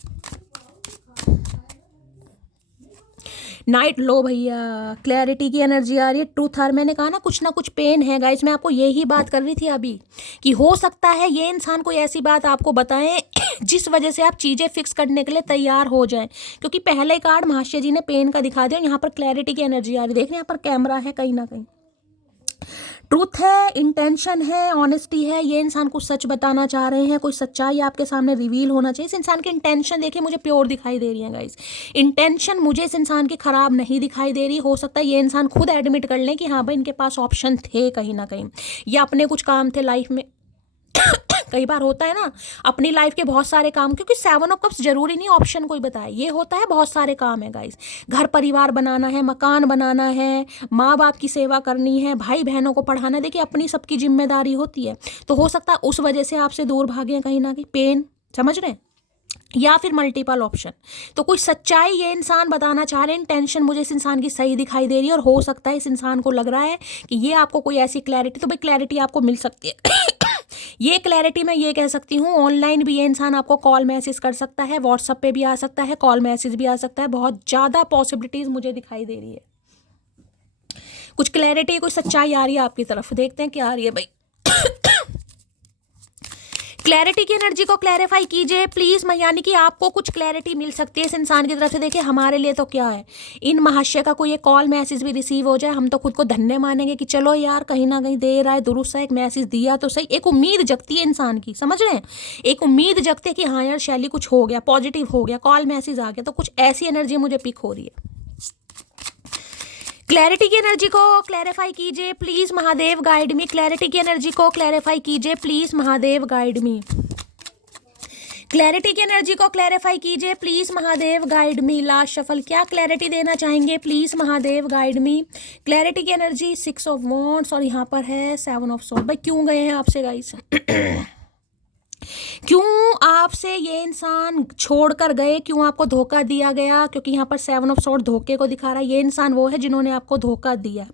Knight, लो भैया क्लैरिटी की एनर्जी आ रही है, ट्रूथ आर। मैंने कहा ना कुछ पेन है गाइस, मैं आपको यही बात कर रही थी अभी कि हो सकता है ये इंसान कोई ऐसी बात आपको बताएं जिस वजह से आप चीज़ें फिक्स करने के लिए तैयार हो जाएं। क्योंकि पहले कार्ड महाशय जी ने पेन का दिखा दिया, यहाँ पर क्लैरिटी की एनर्जी आ रही है। देख रहे हैं यहाँ पर कैमरा है, कहीं ना कहीं ट्रूथ है, इंटेंशन है, ऑनेस्टी है। ये इंसान कुछ सच बताना चाह रहे हैं, कोई सच्चाई आपके सामने रिवील होना चाहिए। इस इंसान की इंटेंशन देखिए मुझे प्योर दिखाई दे रही है गाइस, इंटेंशन मुझे इस इंसान की खराब नहीं दिखाई दे रही। हो सकता है ये इंसान खुद एडमिट कर लें कि हाँ भाई इनके पास ऑप्शन थे कहीं ना कहीं, या अपने कुछ काम थे लाइफ में। कई बार होता है ना अपनी लाइफ के बहुत सारे काम, क्योंकि 7 ऑफ कप्स जरूरी नहीं ऑप्शन कोई बताए, ये होता है बहुत सारे काम है गाइस। घर परिवार बनाना है, मकान बनाना है, माँ बाप की सेवा करनी है, भाई बहनों को पढ़ाना, देखिए अपनी सबकी जिम्मेदारी होती है। तो हो सकता है उस वजह से आपसे दूर भागे कहीं ना कहीं, पेन, समझ रहे हैं, या फिर मल्टीपल ऑप्शन। तो कोई सच्चाई ये इंसान बताना चाह रहे हैं, टेंशन मुझे इस इंसान की सही दिखाई दे रही है। और हो सकता है इस इंसान को लग रहा है कि ये आपको कोई ऐसी क्लैरिटी, तो भाई क्लैरिटी आपको मिल सकती है। ये क्लैरिटी मैं ये कह सकती हूँ, ऑनलाइन भी ये इंसान आपको कॉल मैसेज कर सकता है, व्हाट्सएप पे भी आ सकता है, कॉल मैसेज भी आ सकता है। बहुत ज़्यादा पॉसिबिलिटीज़ मुझे दिखाई दे रही है। कुछ क्लैरिटी, कुछ सच्चाई आ रही है आपकी तरफ, देखते हैं क्या आ रही है भाई। क्लैरिटी की एनर्जी को क्लैरिफाई कीजिए प्लीज। मैं यानी कि आपको कुछ क्लैरिटी मिल सकती है इस इंसान की तरफ से। देखिए हमारे लिए तो क्या है, इन महाशय का कोई एक कॉल मैसेज भी रिसीव हो जाए, हम तो खुद को धन्य मानेंगे कि चलो यार कहीं ना कहीं देर आए दुरुस्त एक मैसेज दिया तो सही। एक उम्मीद जगती है इंसान की, समझ रहे हैं, एक उम्मीद जगती है कि हाँ यार शैली कुछ हो गया, पॉजिटिव हो गया, कॉल मैसेज आ गया। तो कुछ ऐसी एनर्जी मुझे पिक हो रही है। क्लैरिटी की एनर्जी को क्लैरिफाई कीजिए please Mahadev, guide me. Clarity की एनर्जी को क्लैरिफाई कीजिए please Mahadev, guide me. Clarity की एनर्जी को क्लैरिफाई कीजिए please Mahadev, guide me. Last shuffle, क्या क्लैरिटी देना चाहेंगे please Mahadev, guide me. Clarity की एनर्जी 6 ऑफ वॉन्ड्स और यहाँ पर है 7 ऑफ सोर्ड। भाई क्यों गए हैं आपसे गाइस? क्यों आपसे ये इंसान छोड़कर गए, क्यों आपको धोखा दिया गया? क्योंकि यहाँ पर 7 ऑफ सॉर्ड धोखे को दिखा रहा है। ये इंसान वो है जिन्होंने आपको धोखा दिया।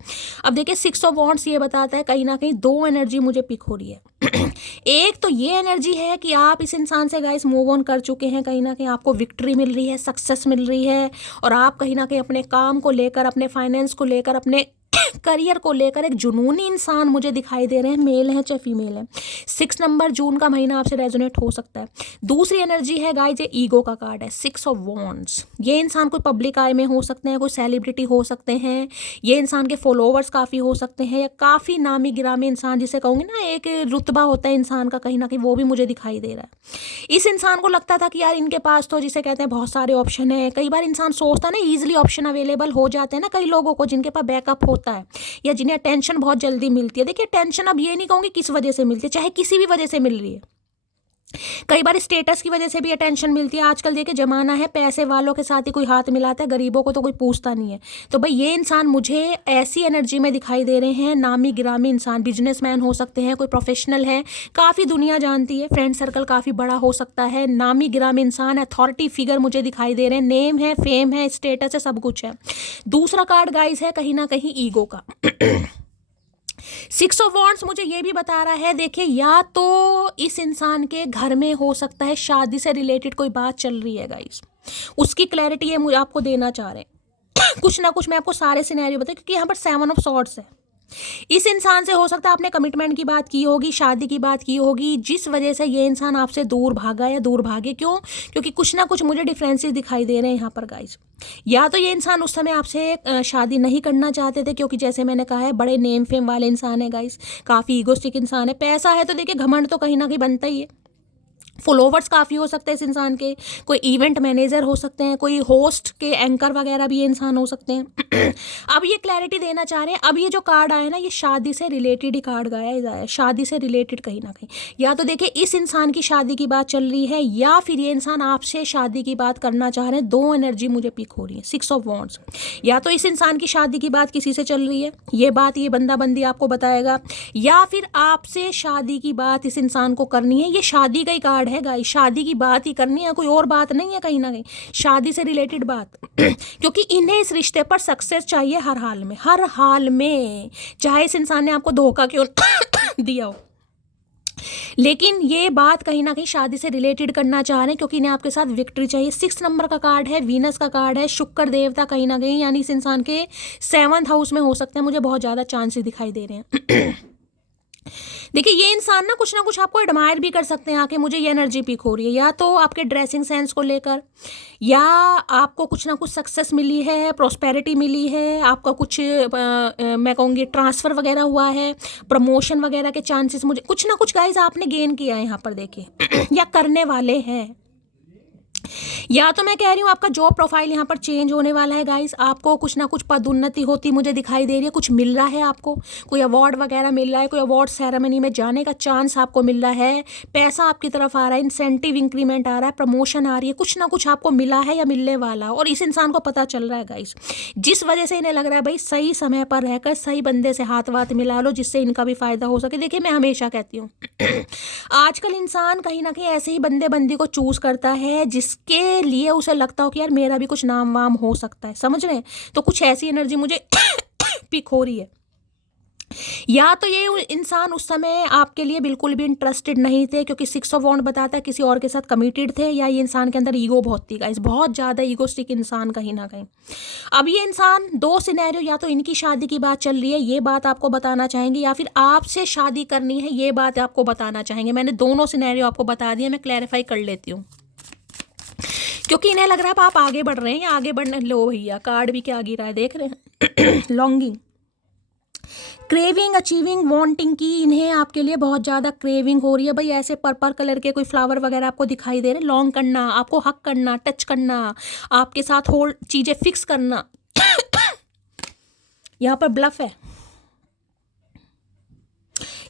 अब देखिए 6 ऑफ वॉन्ड्स ये बताता है कहीं ना कहीं दो एनर्जी मुझे पिक हो रही है। एक तो ये एनर्जी है कि आप इस इंसान से गाइस मूव ऑन कर चुके हैं, कहीं ना कहीं आपको विक्ट्री मिल रही है, सक्सेस मिल रही है, और आप कहीं ना कहीं अपने काम को लेकर, अपने फाइनेंस को लेकर, अपने करियर को लेकर एक जुनूनी इंसान मुझे दिखाई दे रहे हैं, मेल है चाहे फीमेल है। 6 नंबर जून का महीना आपसे रेजोनेट हो सकता है। दूसरी एनर्जी है गाइज, ये ईगो का कार्ड है, 6 ऑफ वॉन्ड्स। ये इंसान कोई पब्लिक आई में हो सकते हैं, कोई सेलिब्रिटी हो सकते हैं, ये इंसान के फॉलोवर्स काफ़ी हो सकते हैं, या काफ़ी नामी गिरामी इंसान जिसे कहूँगी ना एक रुतबा होता है इंसान का कहीं ना कहीं, वो भी मुझे दिखाई दे रहा है। इस इंसान को लगता था कि यार इनके पास तो जिसे कहते हैं बहुत सारे ऑप्शन है। कई बार इंसान सोचता है ना, ईजिली ऑप्शन अवेलेबल हो जाते हैं ना कई लोगों को जिनके पास बैकअप होता है या जिन्हें टेंशन बहुत जल्दी मिलती है। देखिए टेंशन अब ये नहीं कहूँगी किस वजह से मिलती है, चाहे किसी भी वजह से मिल रही है। कई बार स्टेटस की वजह से भी ये टेंशन मिलती है। आजकल देखिए जमाना है पैसे वालों के साथ ही कोई हाथ मिलाता है, गरीबों को तो कोई पूछता नहीं है। तो भाई ये इंसान मुझे ऐसी एनर्जी में दिखाई दे रहे हैं, नामी गिरामी इंसान, बिजनेसमैन हो सकते हैं, कोई प्रोफेशनल है, काफ़ी दुनिया जानती है, फ्रेंड सर्कल काफ़ी बड़ा हो सकता है, नामी गिरामी इंसान, अथॉरिटी फिगर मुझे दिखाई दे रहे हैं, नेम है, फेम है, स्टेटस है, सब कुछ है। दूसरा कार्ड गाइस है कहीं ना कहीं ईगो का। 6 ऑफ वॉन्ड्स मुझे ये भी बता रहा है, देखिए या तो इस इंसान के घर में हो सकता है शादी से रिलेटेड कोई बात चल रही है गाइस, उसकी क्लैरिटी ये मुझे आपको देना चाह रहे हैं। कुछ ना कुछ मैं आपको सारे सिनेरियो बताऊं क्योंकि यहाँ पर 7 ऑफ सॉर्ड्स है। इस इंसान से हो सकता है आपने कमिटमेंट की बात की होगी, शादी की बात की होगी, जिस वजह से ये इंसान आपसे दूर भागा या दूर भागे। क्यों? क्योंकि कुछ ना कुछ मुझे डिफरेंसेस दिखाई दे रहे हैं यहाँ पर गाइस। या तो ये इंसान उस समय आपसे शादी नहीं करना चाहते थे क्योंकि जैसे मैंने कहा है बड़े नेम फेम वाले इंसान है गाइस, काफ़ी ईगोस्टिक इंसान है। पैसा है तो देखिए घमंड तो कहीं ना कहीं बनता ही है। फॉलोवर्स काफ़ी हो सकते हैं इस इंसान के, कोई इवेंट मैनेजर हो सकते हैं, कोई होस्ट के एंकर वगैरह भी ये इंसान हो सकते हैं। अब ये क्लैरिटी देना चाह रहे हैं। अब ये जो कार्ड आया ना, ये शादी से रिलेटेड ही कार्ड गाया है, शादी से रिलेटेड कहीं ना कहीं। या तो देखिए इस इंसान की शादी की बात चल रही है या फिर ये इंसान आपसे शादी की बात करना चाह रहे हैं। दो एनर्जी मुझे पिक हो रही है, 6 ऑफ वॉन्ड्स। या तो इस इंसान की शादी की बात किसी से चल रही है, ये बात ये बंदा बंदी आपको बताएगा, या फिर आपसे शादी की बात इस इंसान को करनी है। ये शादी का ही कार्ड है गाइस, शादी की बात ही करनी है, कोई और बात नहीं है, कहीं ना कहीं शादी से रिलेटेड बात। क्योंकि इन्हें इस रिश्ते पर सक्सेस चाहिए हर हाल में, हर हाल में, चाहे इस इंसान ने आपको धोखा क्यों दिया हो। लेकिन ये बात कहीं ना कहीं शादी से रिलेटेड करना चाह रहे हैं क्योंकि इन्हें आपके साथ विक्ट्री चाहिए। 6 नंबर का कार्ड है, वीनस का कार्ड है, शुक्र देवता कहीं ना कहीं, यानी इस इंसान के 7th हाउस में हो सकते हैं। मुझे बहुत ज़्यादा चांसेस दिखाई दे रहे हैं। देखिए ये इंसान ना कुछ आपको एडमायर भी कर सकते हैं आके, मुझे ये एनर्जी पिक हो रही है। या तो आपके ड्रेसिंग सेंस को लेकर, या आपको कुछ ना कुछ सक्सेस मिली है, प्रॉस्पेरिटी मिली है, आपका कुछ मैं कहूँगी ट्रांसफ़र वगैरह हुआ है, प्रमोशन वगैरह के चांसेस मुझे कुछ ना कुछ गाइज आपने गेन किया है यहाँ पर देखिए, या करने वाले हैं। या तो मैं कह रही हूँ आपका जॉब प्रोफाइल यहाँ पर चेंज होने वाला है गाइस, आपको कुछ ना कुछ पदोन्नति होती मुझे दिखाई दे रही है, कुछ मिल रहा है आपको, कोई अवार्ड वगैरह मिल रहा है, कोई अवार्ड सेरेमनी में जाने का चांस आपको मिल रहा है, पैसा आपकी तरफ आ रहा है, इंसेंटिव इंक्रीमेंट आ रहा है, प्रमोशन आ रही है, कुछ ना कुछ आपको मिला है या मिलने वाला है। और इस इंसान को पता चल रहा है गाइस, जिस वजह से इन्हें लग रहा है भाई सही समय पर रहकर सही बंदे से हाथ वाथ मिला लो जिससे इनका भी फायदा हो सके। देखिए मैं हमेशा कहती हूँ आजकल इंसान कहीं ना कहीं ऐसे ही बंदे बंदी को चूज करता है जिसके लिए उसे लगता हो कि यार मेरा भी कुछ नाम वाम हो सकता है, समझ रहे हैं? तो कुछ ऐसी एनर्जी मुझे पिक हो रही है। या तो ये इंसान उस समय आपके लिए बिल्कुल भी इंटरेस्टेड नहीं थे क्योंकि 6 ऑफ वॉन्ड बताता है किसी और के साथ कमिटेड थे, या ये इंसान के अंदर ईगो बहुत थी गाइस, बहुत ज़्यादा ईगोस्टिक इंसान कहीं ना कहीं। अब ये इंसान दो सिनेरियो, या तो इनकी शादी की बात चल रही है, ये बात आपको बताना चाहेंगे, या फिर आपसे शादी करनी है, ये बात आपको बताना चाहेंगे। मैंने दोनों सिनेरियो आपको बता दिया, मैं क्लैरिफाई कर लेती हूँ क्योंकि इन्हें लग रहा है आप आगे बढ़ रहे हैं या आगे बढ़ने। लो भैया कार्ड भी क्या गिरा है देख रहे हैं। लॉन्गिंग, क्रेविंग, अचीविंग, वांटिंग की इन्हें आपके लिए बहुत ज़्यादा क्रेविंग हो रही है भाई। ऐसे पर्पल कलर के कोई फ्लावर वगैरह आपको दिखाई दे रहे हैं, लॉन्ग करना, आपको हक करना, टच करना, आपके साथ होल्ड चीज़ें फिक्स करना। यहाँ पर ब्लफ है,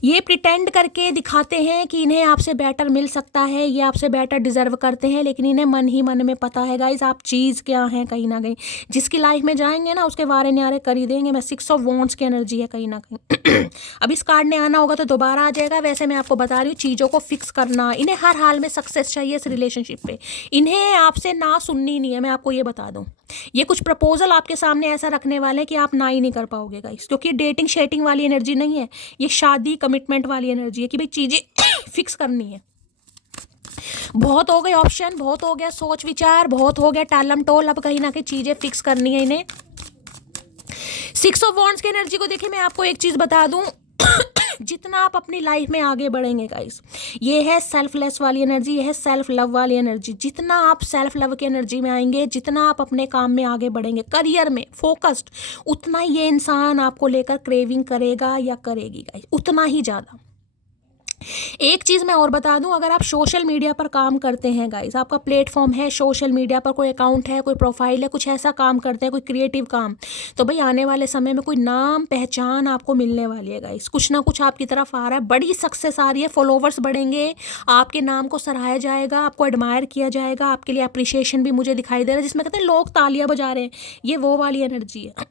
ये प्रिटेंड करके दिखाते हैं कि इन्हें आपसे बेटर मिल सकता है, ये आपसे बेटर डिजर्व करते हैं, लेकिन इन्हें मन ही मन में पता है गाइज आप चीज़ क्या है। कहीं ना कहीं जिसकी लाइफ में जाएंगे ना उसके वारे न्यारे कर ही देंगे। मैं 6 ऑफ वॉन्ड्स की एनर्जी है कहीं ना कहीं। अब इस कार्ड ने आना होगा तो दोबारा आ जाएगा। वैसे मैं आपको बता रही हूँ चीज़ों को फिक्स करना, इन्हें हर हाल में सक्सेस चाहिए इस रिलेशनशिप पे, इन्हें आपसे ना सुननी नहीं है, मैं आपको ये बता दूँ। ये कुछ प्रपोजल आपके सामने ऐसा रखने वाले हैं कि आप ना ही नहीं कर पाओगे गाइस, क्योंकि डेटिंग शेटिंग वाली एनर्जी नहीं है, ये शादी कमिटमेंट वाली एनर्जी है कि भाई चीज़ें फिक्स करनी है। बहुत हो गए ऑप्शन, बहुत हो गया सोच विचार, बहुत हो गया टालम टोल, अब कहीं ना कहीं चीज़ें फिक्स करनी है इन्हें। सिक्स ऑफ वॉन्ड्स की एनर्जी को देखिए, मैं आपको एक चीज बता दूं, जितना आप अपनी लाइफ में आगे बढ़ेंगे गाइस, ये है सेल्फलेस वाली एनर्जी, ये है सेल्फ लव वाली एनर्जी। जितना आप सेल्फ लव की एनर्जी में आएंगे, जितना आप अपने काम में आगे बढ़ेंगे, करियर में फोकस्ड, उतना ही ये इंसान आपको लेकर क्रेविंग करेगा या करेगी गाइस, उतना ही ज़्यादा। एक चीज़ मैं और बता दूं, अगर आप सोशल मीडिया पर काम करते हैं गाइस, आपका प्लेटफॉर्म है सोशल मीडिया पर, कोई अकाउंट है, कोई प्रोफाइल है, कुछ ऐसा काम करते हैं, कोई क्रिएटिव काम, तो भाई आने वाले समय में कोई नाम पहचान आपको मिलने वाली है गाइस। कुछ ना कुछ आपकी तरफ आ रहा है, बड़ी सक्सेस आ रही है, फॉलोवर्स बढ़ेंगे, आपके नाम को सराहाया जाएगा, आपको एडमायर किया जाएगा, आपके लिए अप्रिसिएशन भी मुझे दिखाई दे रहा है, जिसमें कहते हैं लोग तालियां बजा रहे हैं। ये वो वाली एनर्जी है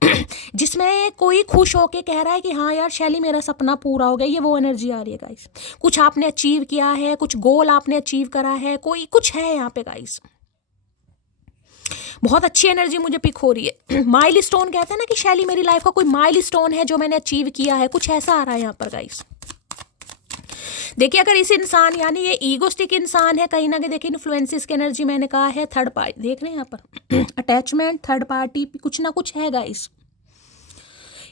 जिसमें कोई खुश होके कह रहा है कि हाँ यार शैली मेरा सपना पूरा हो गया। ये वो एनर्जी आ रही है गाइस। कुछ आपने अचीव किया है, कुछ गोल आपने अचीव करा है, कोई कुछ है यहाँ पे गाइस। बहुत अच्छी एनर्जी मुझे पिक हो रही है। माइलस्टोन कहते हैं ना कि शैली मेरी लाइफ का कोई माइलस्टोन है जो मैंने अचीव किया है, कुछ ऐसा आ रहा है यहाँ पर गाइस। देखिए अगर इस इंसान, यानी ये ईगोस्टिक इंसान है कहीं ना कहीं, देखिए इन्फ्लुएंसेस की एनर्जी मैंने कहा है, थर्ड पार्टी देख रहे हैं यहाँ पर अटैचमेंट, थर्ड पार्टी, कुछ ना कुछ है गाइस।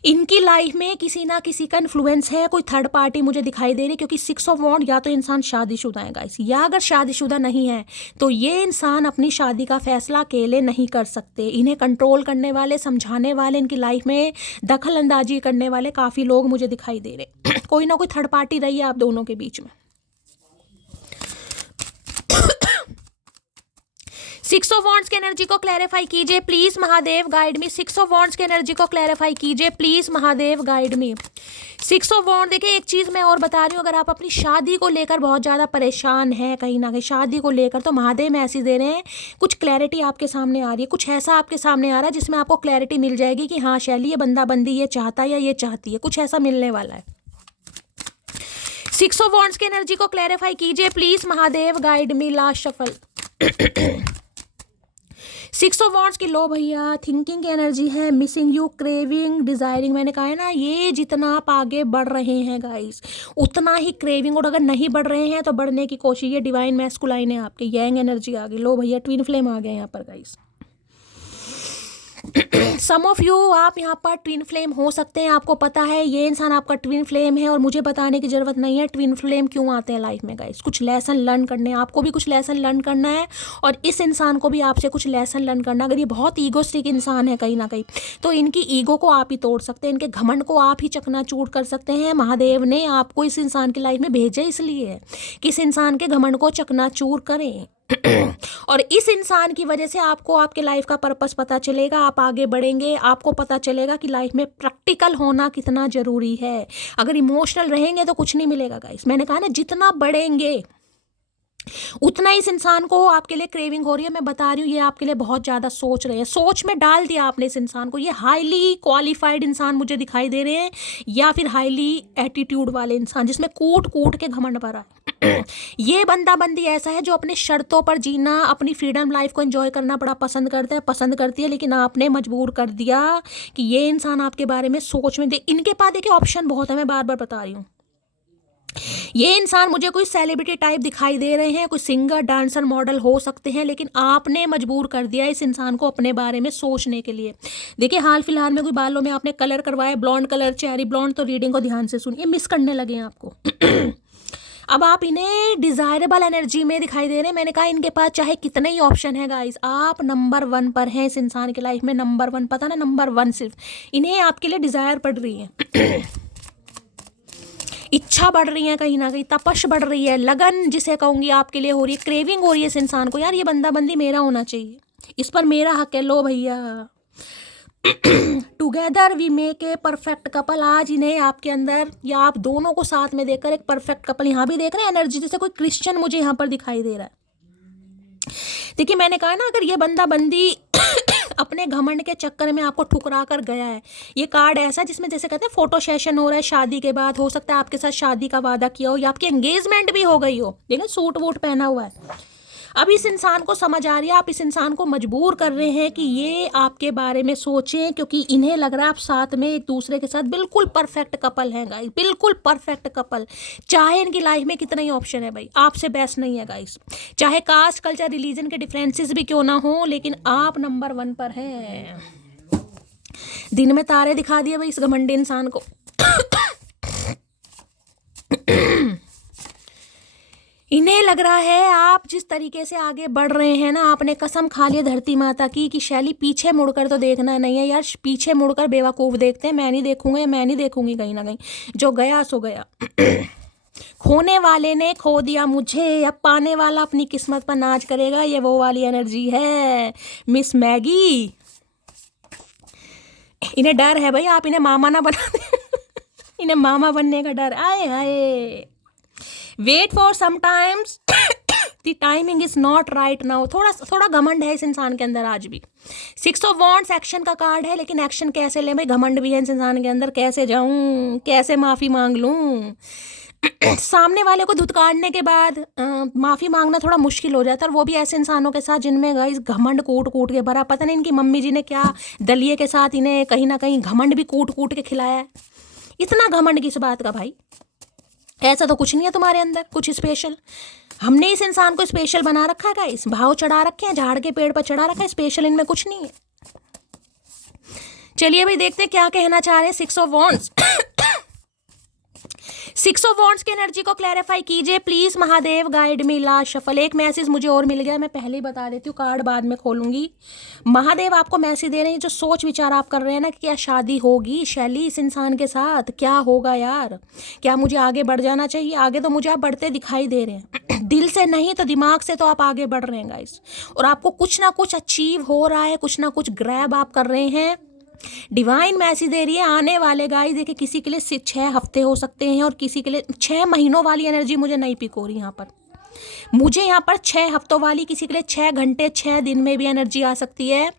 इनकी लाइफ में किसी ना किसी का इन्फ्लुएंस है, कोई थर्ड पार्टी मुझे दिखाई दे रही है, क्योंकि सिक्स ऑफ वॉन्ड, या तो इंसान शादीशुदा है गाइस, या अगर शादीशुदा नहीं है तो ये इंसान अपनी शादी का फैसला अकेले नहीं कर सकते। इन्हें कंट्रोल करने वाले, समझाने वाले, इनकी लाइफ में दखल अंदाजी करने वाले काफ़ी लोग मुझे दिखाई दे रहे कोई ना कोई थर्ड पार्टी रही है आप दोनों के बीच में। सिक्स ऑफ वॉन्ड्स की एनर्जी को क्लैरिफाई कीजिए please Mahadev, guide me. Six of wands की एनर्जी को क्लैरिफाई कीजिए please Mahadev, guide me. Six of wand, देखिए एक चीज़ मैं और बता रही हूँ, अगर आप अपनी शादी को लेकर बहुत ज़्यादा परेशान हैं कहीं ना कहीं शादी को लेकर, तो महादेव मैसेज दे रहे हैं, कुछ क्लैरिटी आपके सामने आ रही है, कुछ ऐसा आपके सामने आ रहा है जिसमें आपको क्लैरिटी मिल जाएगी कि हाँ शैली ये बंदा बंदी ये चाहता है या ये चाहती है, कुछ ऐसा मिलने वाला है। सिक्स ऑफ वॉन्ड्स की एनर्जी को क्लैरिफाई कीजिए please Mahadev, guide me. Last shuffle. Six of wands की लो भैया, थिंकिंग की एनर्जी है, मिसिंग यू, क्रेविंग, डिजायरिंग। मैंने कहा है ना, ये जितना आप आगे बढ़ रहे हैं गाइस, उतना ही क्रेविंग, और अगर नहीं बढ़ रहे हैं तो बढ़ने की कोशिश। ये डिवाइन मैस्कुलाइन है आपके, यंग एनर्जी आ गई। लो भैया, ट्विन फ्लेम आ गए यहाँ पर गाइस। सम ऑफ यू, आप यहाँ पर ट्विन फ्लेम हो सकते हैं, आपको पता है ये इंसान आपका ट्विन फ्लेम है, और मुझे बताने की ज़रूरत नहीं है ट्विन फ्लेम क्यों आते हैं लाइफ में गाइस। कुछ लेसन लर्न करने, आपको भी कुछ लेसन लर्न करना है, और इस इंसान को भी आपसे कुछ लेसन लर्न करना। अगर ये बहुत ईगोस्टिक इंसान है कहीं ना कहीं, तो इनकी ईगो को आप ही तोड़ सकते हैं, इनके घमंड को आप ही चकनाचूर कर सकते हैं। महादेव ने आपको इस इंसान की लाइफ में भेजा इसलिए कि इस इंसान के घमंड को चकनाचूर करें और इस इंसान की वजह से आपको आपके लाइफ का पर्पस पता चलेगा, आप आगे बढ़ेंगे, आपको पता चलेगा कि लाइफ में प्रैक्टिकल होना कितना ज़रूरी है। अगर इमोशनल रहेंगे तो कुछ नहीं मिलेगा गाइस। मैंने कहा ना, जितना बढ़ेंगे उतना इस इंसान को आपके लिए क्रेविंग हो रही है। मैं बता रही हूँ, ये आपके लिए बहुत ज़्यादा सोच रहे हैं, सोच में डाल दिया आपने इस इंसान को। ये हाईली क्वालिफाइड इंसान मुझे दिखाई दे रहे हैं, या फिर हाईली एटीट्यूड वाले इंसान जिसमें कूट कूट के घमंड भरा है। ये बंदा बंदी ऐसा है जो अपने शर्तों पर जीना, अपनी फ्रीडम लाइफ को एंजॉय करना बड़ा पसंद करता है, पसंद करती है, लेकिन आपने मजबूर कर दिया कि ये इंसान आपके बारे में सोच में दे। इनके पास देखिए ऑप्शन बहुत है, मैं बार बार बता रही हूँ। ये इंसान मुझे कोई सेलिब्रिटी टाइप दिखाई दे रहे हैं, कोई सिंगर, डांसर, मॉडल हो सकते हैं, लेकिन आपने मजबूर कर दिया इस इंसान को अपने बारे में सोचने के लिए। देखिए हाल फिलहाल में कोई बालों में आपने कलर करवाया, ब्लॉन्ड कलर, चेरी ब्लॉन्ड, तो रीडिंग को ध्यान से सुनिए, मिस करने लगे हैं आपको। अब आप इन्हें डिजायरेबल एनर्जी में दिखाई दे रहे हैं। मैंने कहा इनके पास चाहे कितने ही ऑप्शन है गाइस, आप नंबर 1 पर हैं इस इंसान की लाइफ में, नंबर 1, पता ना, नंबर 1 सिर्फ। इन्हें आपके लिए डिजायर पड़ रही है, इच्छा बढ़ रही है कहीं ना कहीं, तपश बढ़ रही है, लगन जिसे कहूँगी आपके लिए हो रही है, क्रेविंग हो रही है इस इंसान को, यार ये बंदा बंदी मेरा होना चाहिए, इस पर मेरा हक है। लो भैया, together we make a perfect couple. आज इन्हें आपके अंदर, या आप दोनों को साथ में देखकर एक परफेक्ट कपल, यहाँ भी देख रहे हैं एनर्जी, जैसे कोई क्रिश्चियन मुझे यहाँ पर दिखाई दे रहा है। देखिए मैंने कहा ना, अगर ये बंदा बंदी अपने घमंड के चक्कर में आपको ठुकरा कर गया है, ये कार्ड ऐसा जिसमें जैसे कहते हैं फोटो सेशन हो रहा है शादी के बाद, हो सकता है आपके साथ शादी का वादा किया हो, या आपकी एंगेजमेंट भी हो गई हो, देखिए सूट वूट पहना हुआ है। अब इस इंसान को समझ आ रही है, आप इस इंसान को मजबूर कर रहे हैं कि ये आपके बारे में सोचें, क्योंकि इन्हें लग रहा है आप साथ में एक दूसरे के साथ बिल्कुल परफेक्ट कपल हैं गाइस, बिल्कुल परफेक्ट कपल। चाहे इनकी लाइफ में कितना ही ऑप्शन है भाई, आपसे बेस्ट नहीं है गाइस, चाहे कास्ट, कल्चर, रिलीजन के डिफरेंसेस भी क्यों ना हो, लेकिन आप नंबर 1 पर हैं। दिन में तारे दिखा दिए भाई इस घमंडी इंसान को। इन्हें लग रहा है आप जिस तरीके से आगे बढ़ रहे हैं ना, आपने कसम खा ली धरती माता की कि शैली पीछे मुड़कर तो देखना नहीं है यार। पीछे मुड़कर बेवकूफ़ देखते हैं, मैं नहीं देखूंगा या मैं नहीं देखूंगी कहीं ना कहीं। जो गया सो गया। खोने वाले ने खो दिया मुझे, अब पाने वाला अपनी किस्मत पर नाच करेगा। ये वो वाली एनर्जी है मिस मैगी। इन्हें डर है भाई आप इन्हें मामा ना बना दें। इन्हें मामा बनने का डर। आए हाय, wait for some times, the timing is not right now. थोड़ा घमंड है इस इंसान के अंदर आज भी। 6 ऑफ वॉन्ड्स एक्शन का कार्ड है, लेकिन एक्शन कैसे ले भाई, घमंड भी है इस इंसान के अंदर। कैसे जाऊं, कैसे माफ़ी मांग लूं। सामने वाले को धुतकारने के बाद माफ़ी मांगना थोड़ा मुश्किल हो जाता है, और वो भी ऐसे इंसानों के साथ जिनमें गाइस घमंड कूट कूट के भरा। पता नहीं इनकी मम्मी जी ने क्या दलिए के साथ इन्हें कहीं ना कहीं घमंड भी कूट कूट के खिलाया है। इतना घमंड किस बात का भाई, ऐसा तो कुछ नहीं है तुम्हारे अंदर कुछ स्पेशल। हमने इस इंसान को स्पेशल बना रखा है गाइस, भाव चढ़ा रखे हैं, झाड़ के पेड़ पर चढ़ा रखा है। स्पेशल इनमें कुछ नहीं है। चलिए भाई देखते हैं क्या कहना चाह रहे हैं 6 ऑफ वॉन्ड्स। 6 ऑफ वॉन्ड्स की एनर्जी को क्लैरिफाई कीजिए please Mahadev, guide me last shuffle. एक मैसेज मुझे और मिल गया, मैं पहले ही बता देती हूँ, कार्ड बाद में खोलूंगी। महादेव आपको मैसेज दे रहे हैं, जो सोच विचार आप कर रहे हैं ना कि क्या शादी होगी शैली इस इंसान के साथ, क्या होगा यार, क्या मुझे आगे बढ़ जाना चाहिए। आगे तो मुझे आप बढ़ते दिखाई दे रहे हैं, दिल से नहीं तो दिमाग से तो आप आगे बढ़ रहे हैं गाइस, और आपको कुछ ना कुछ अचीव हो रहा है, कुछ ना कुछ ग्रैब आप कर रहे हैं। डिवाइन मैसेज दे रही है आने वाले गाइस, देखिए किसी के लिए 6 हफ्ते हो सकते हैं और किसी के लिए 6 महीनों वाली एनर्जी मुझे नहीं पिक हो रही यहाँ पर। मुझे यहाँ पर 6 हफ्तों वाली, किसी के लिए 6 घंटे 6 दिन में भी एनर्जी आ सकती है।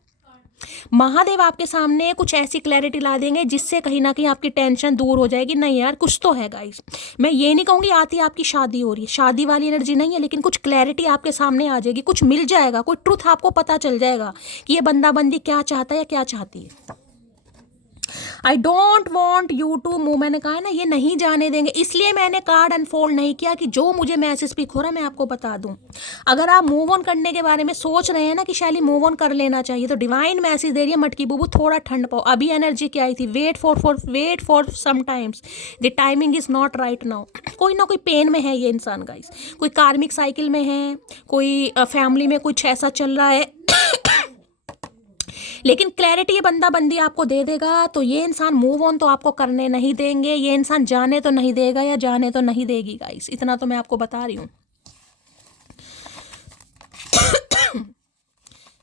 महादेव आपके सामने कुछ ऐसी क्लैरिटी ला देंगे जिससे कहीं ना कहीं आपकी टेंशन दूर हो जाएगी। नहीं यार कुछ तो है गाइस, मैं ये नहीं कहूँगी आती आपकी शादी हो रही है, शादी वाली एनर्जी नहीं है, लेकिन कुछ क्लैरिटी आपके सामने आ जाएगी, कुछ मिल जाएगा, कोई ट्रुथ आपको पता चल जाएगा कि ये बंदा बंदी क्या चाहता है या क्या चाहती है। I don't want you to move, मैंने कहा है ना ये नहीं जाने देंगे, इसलिए मैंने कार्ड अनफोल्ड नहीं किया कि जो मुझे मैसेज पिक हो रहा है मैं आपको बता दूं। अगर आप मूव ऑन करने के बारे में सोच रहे हैं ना कि शैली मूव ऑन कर लेना चाहिए, तो डिवाइन मैसेज दे रही है मटकी बुबू थोड़ा ठंड पाओ। अभी एनर्जी क्या आई थी, wait for some times, the timing is not right now. कोई ना कोई पेन में है ये इंसान गाइस, कोई कार्मिक साइकिल में है, कोई फैमिली में कुछ ऐसा चल रहा है। लेकिन क्लैरिटी ये बंदा बंदी आपको दे देगा, तो ये इंसान मूव ऑन तो आपको करने नहीं देंगे, ये इंसान जाने तो नहीं देगा या जाने तो नहीं देगी गाइस, इतना तो मैं आपको बता रही हूँ।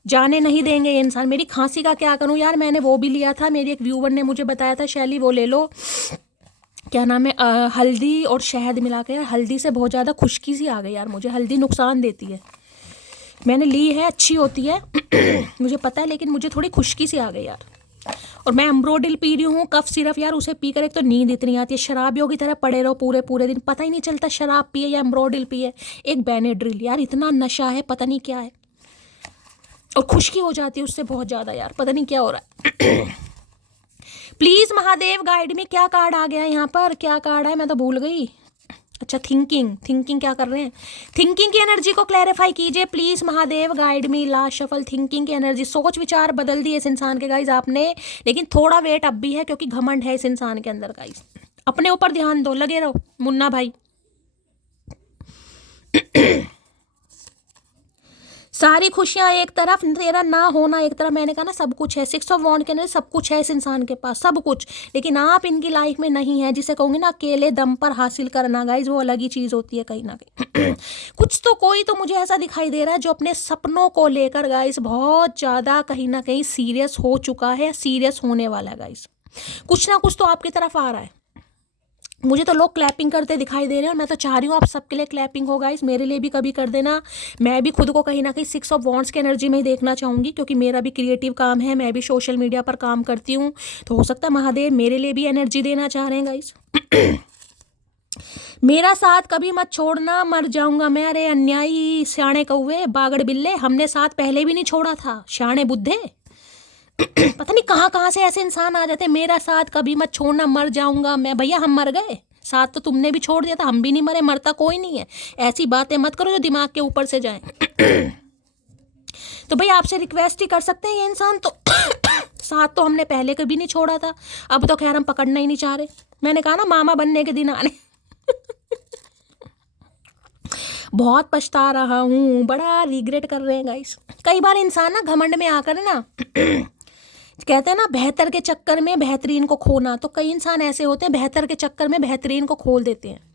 जाने नहीं देंगे ये इंसान। मेरी खांसी का क्या करूँ यार, मैंने वो भी लिया था, मेरी एक व्यूवर ने मुझे बताया था शैली वो ले लो, क्या नाम है, हल्दी और शहद मिला के। यार हल्दी से बहुत ज़्यादा खुश्की सी आ गई यार मुझे, हल्दी नुकसान देती है, मैंने ली है अच्छी होती है मुझे पता है, लेकिन मुझे थोड़ी खुश्की सी आ गई यार। और मैं अम्ब्रोडिल पी रही हूँ, कफ सिरप यार, उसे पीकर एक तो नींद इतनी आती है, शराबियों की तरह पड़े रहो पूरे पूरे दिन, पता ही नहीं चलता शराब पिए या अम्ब्रोडिल पिए। एक बेनेड्रिल यार, इतना नशा है पता नहीं क्या है, और खुश्की हो जाती है उससे बहुत ज़्यादा यार, पता नहीं क्या हो रहा है। प्लीज़ महादेव गाइड में, क्या कार्ड आ गया यहाँ पर, क्या कार्ड है मैं तो भूल गई। अच्छा थिंकिंग क्या कर रहे हैं, थिंकिंग की एनर्जी को क्लैरिफाई कीजिए please Mahadev, guide me last shuffle. Thinking की एनर्जी, सोच विचार बदल दिए इस इंसान के गाइज आपने, लेकिन थोड़ा वेट अब भी है क्योंकि घमंड है इस इंसान के अंदर गाइज। अपने ऊपर ध्यान दो, लगे रहो मुन्ना भाई। सारी खुशियां एक तरफ, तेरा ना होना एक तरफ। मैंने कहा ना सब कुछ है, 6 ऑफ वॉन्ड के अंदर सब कुछ है इस इंसान के पास, सब कुछ, लेकिन आप इनकी लाइफ में नहीं है, जिसे कहूँगी ना अकेले दम पर हासिल करना गाइज, वो अलग ही चीज़ होती है कहीं ना कहीं। कुछ तो कोई तो मुझे ऐसा दिखाई दे रहा है जो अपने सपनों को लेकर गाइज बहुत ज़्यादा कहीं ना कहीं सीरियस हो चुका है, सीरियस होने वाला है गाइज। कुछ ना कुछ तो आपकी तरफ आ रहा है। मुझे तो लोग क्लैपिंग करते दिखाई दे रहे हैं, और मैं तो चाह रही हूँ आप सबके लिए क्लैपिंग हो गाइस, मेरे लिए भी कभी कर देना। मैं भी खुद को कहीं ना कहीं 6 ऑफ वॉन्ड्स की एनर्जी में ही देखना चाहूँगी, क्योंकि मेरा भी क्रिएटिव काम है, मैं भी सोशल मीडिया पर काम करती हूँ, तो हो सकता है महादेव मेरे लिए भी एनर्जी देना चाह रहे हैं गाइस। मेरा साथ कभी मत छोड़ना, मर जाऊंगा मैं। अरे अन्यायी सियाणे कौवे बागड़ बिल्ले, हमने साथ पहले भी नहीं छोड़ा था सियाणे बुद्धे। पता नहीं कहाँ से ऐसे इंसान आ जाते, मेरा साथ कभी मत छोड़ना, मर जाऊंगा मैं। भैया हम मर गए, साथ तो तुमने भी छोड़ दिया था, हम भी नहीं मरे, मरता कोई नहीं है। ऐसी बातें मत करो जो दिमाग के ऊपर से जाए। तो भाई आपसे रिक्वेस्ट ही कर सकते हैं ये इंसान तो साथ तो हमने पहले कभी नहीं छोड़ा था, अब तो खैर हम पकड़ना ही नहीं चाह रहे। मैंने कहा ना मामा बनने के दिन आने। बहुत पछता रहा हूँ, बड़ा रिग्रेट कर रहे हैं गाइस। कई बार इंसान ना घमंड में आकर ना कहते हैं ना बेहतर के चक्कर में बेहतरीन को खोना, तो कई इंसान ऐसे होते हैं बेहतर के चक्कर में बेहतरीन को खोल देते हैं।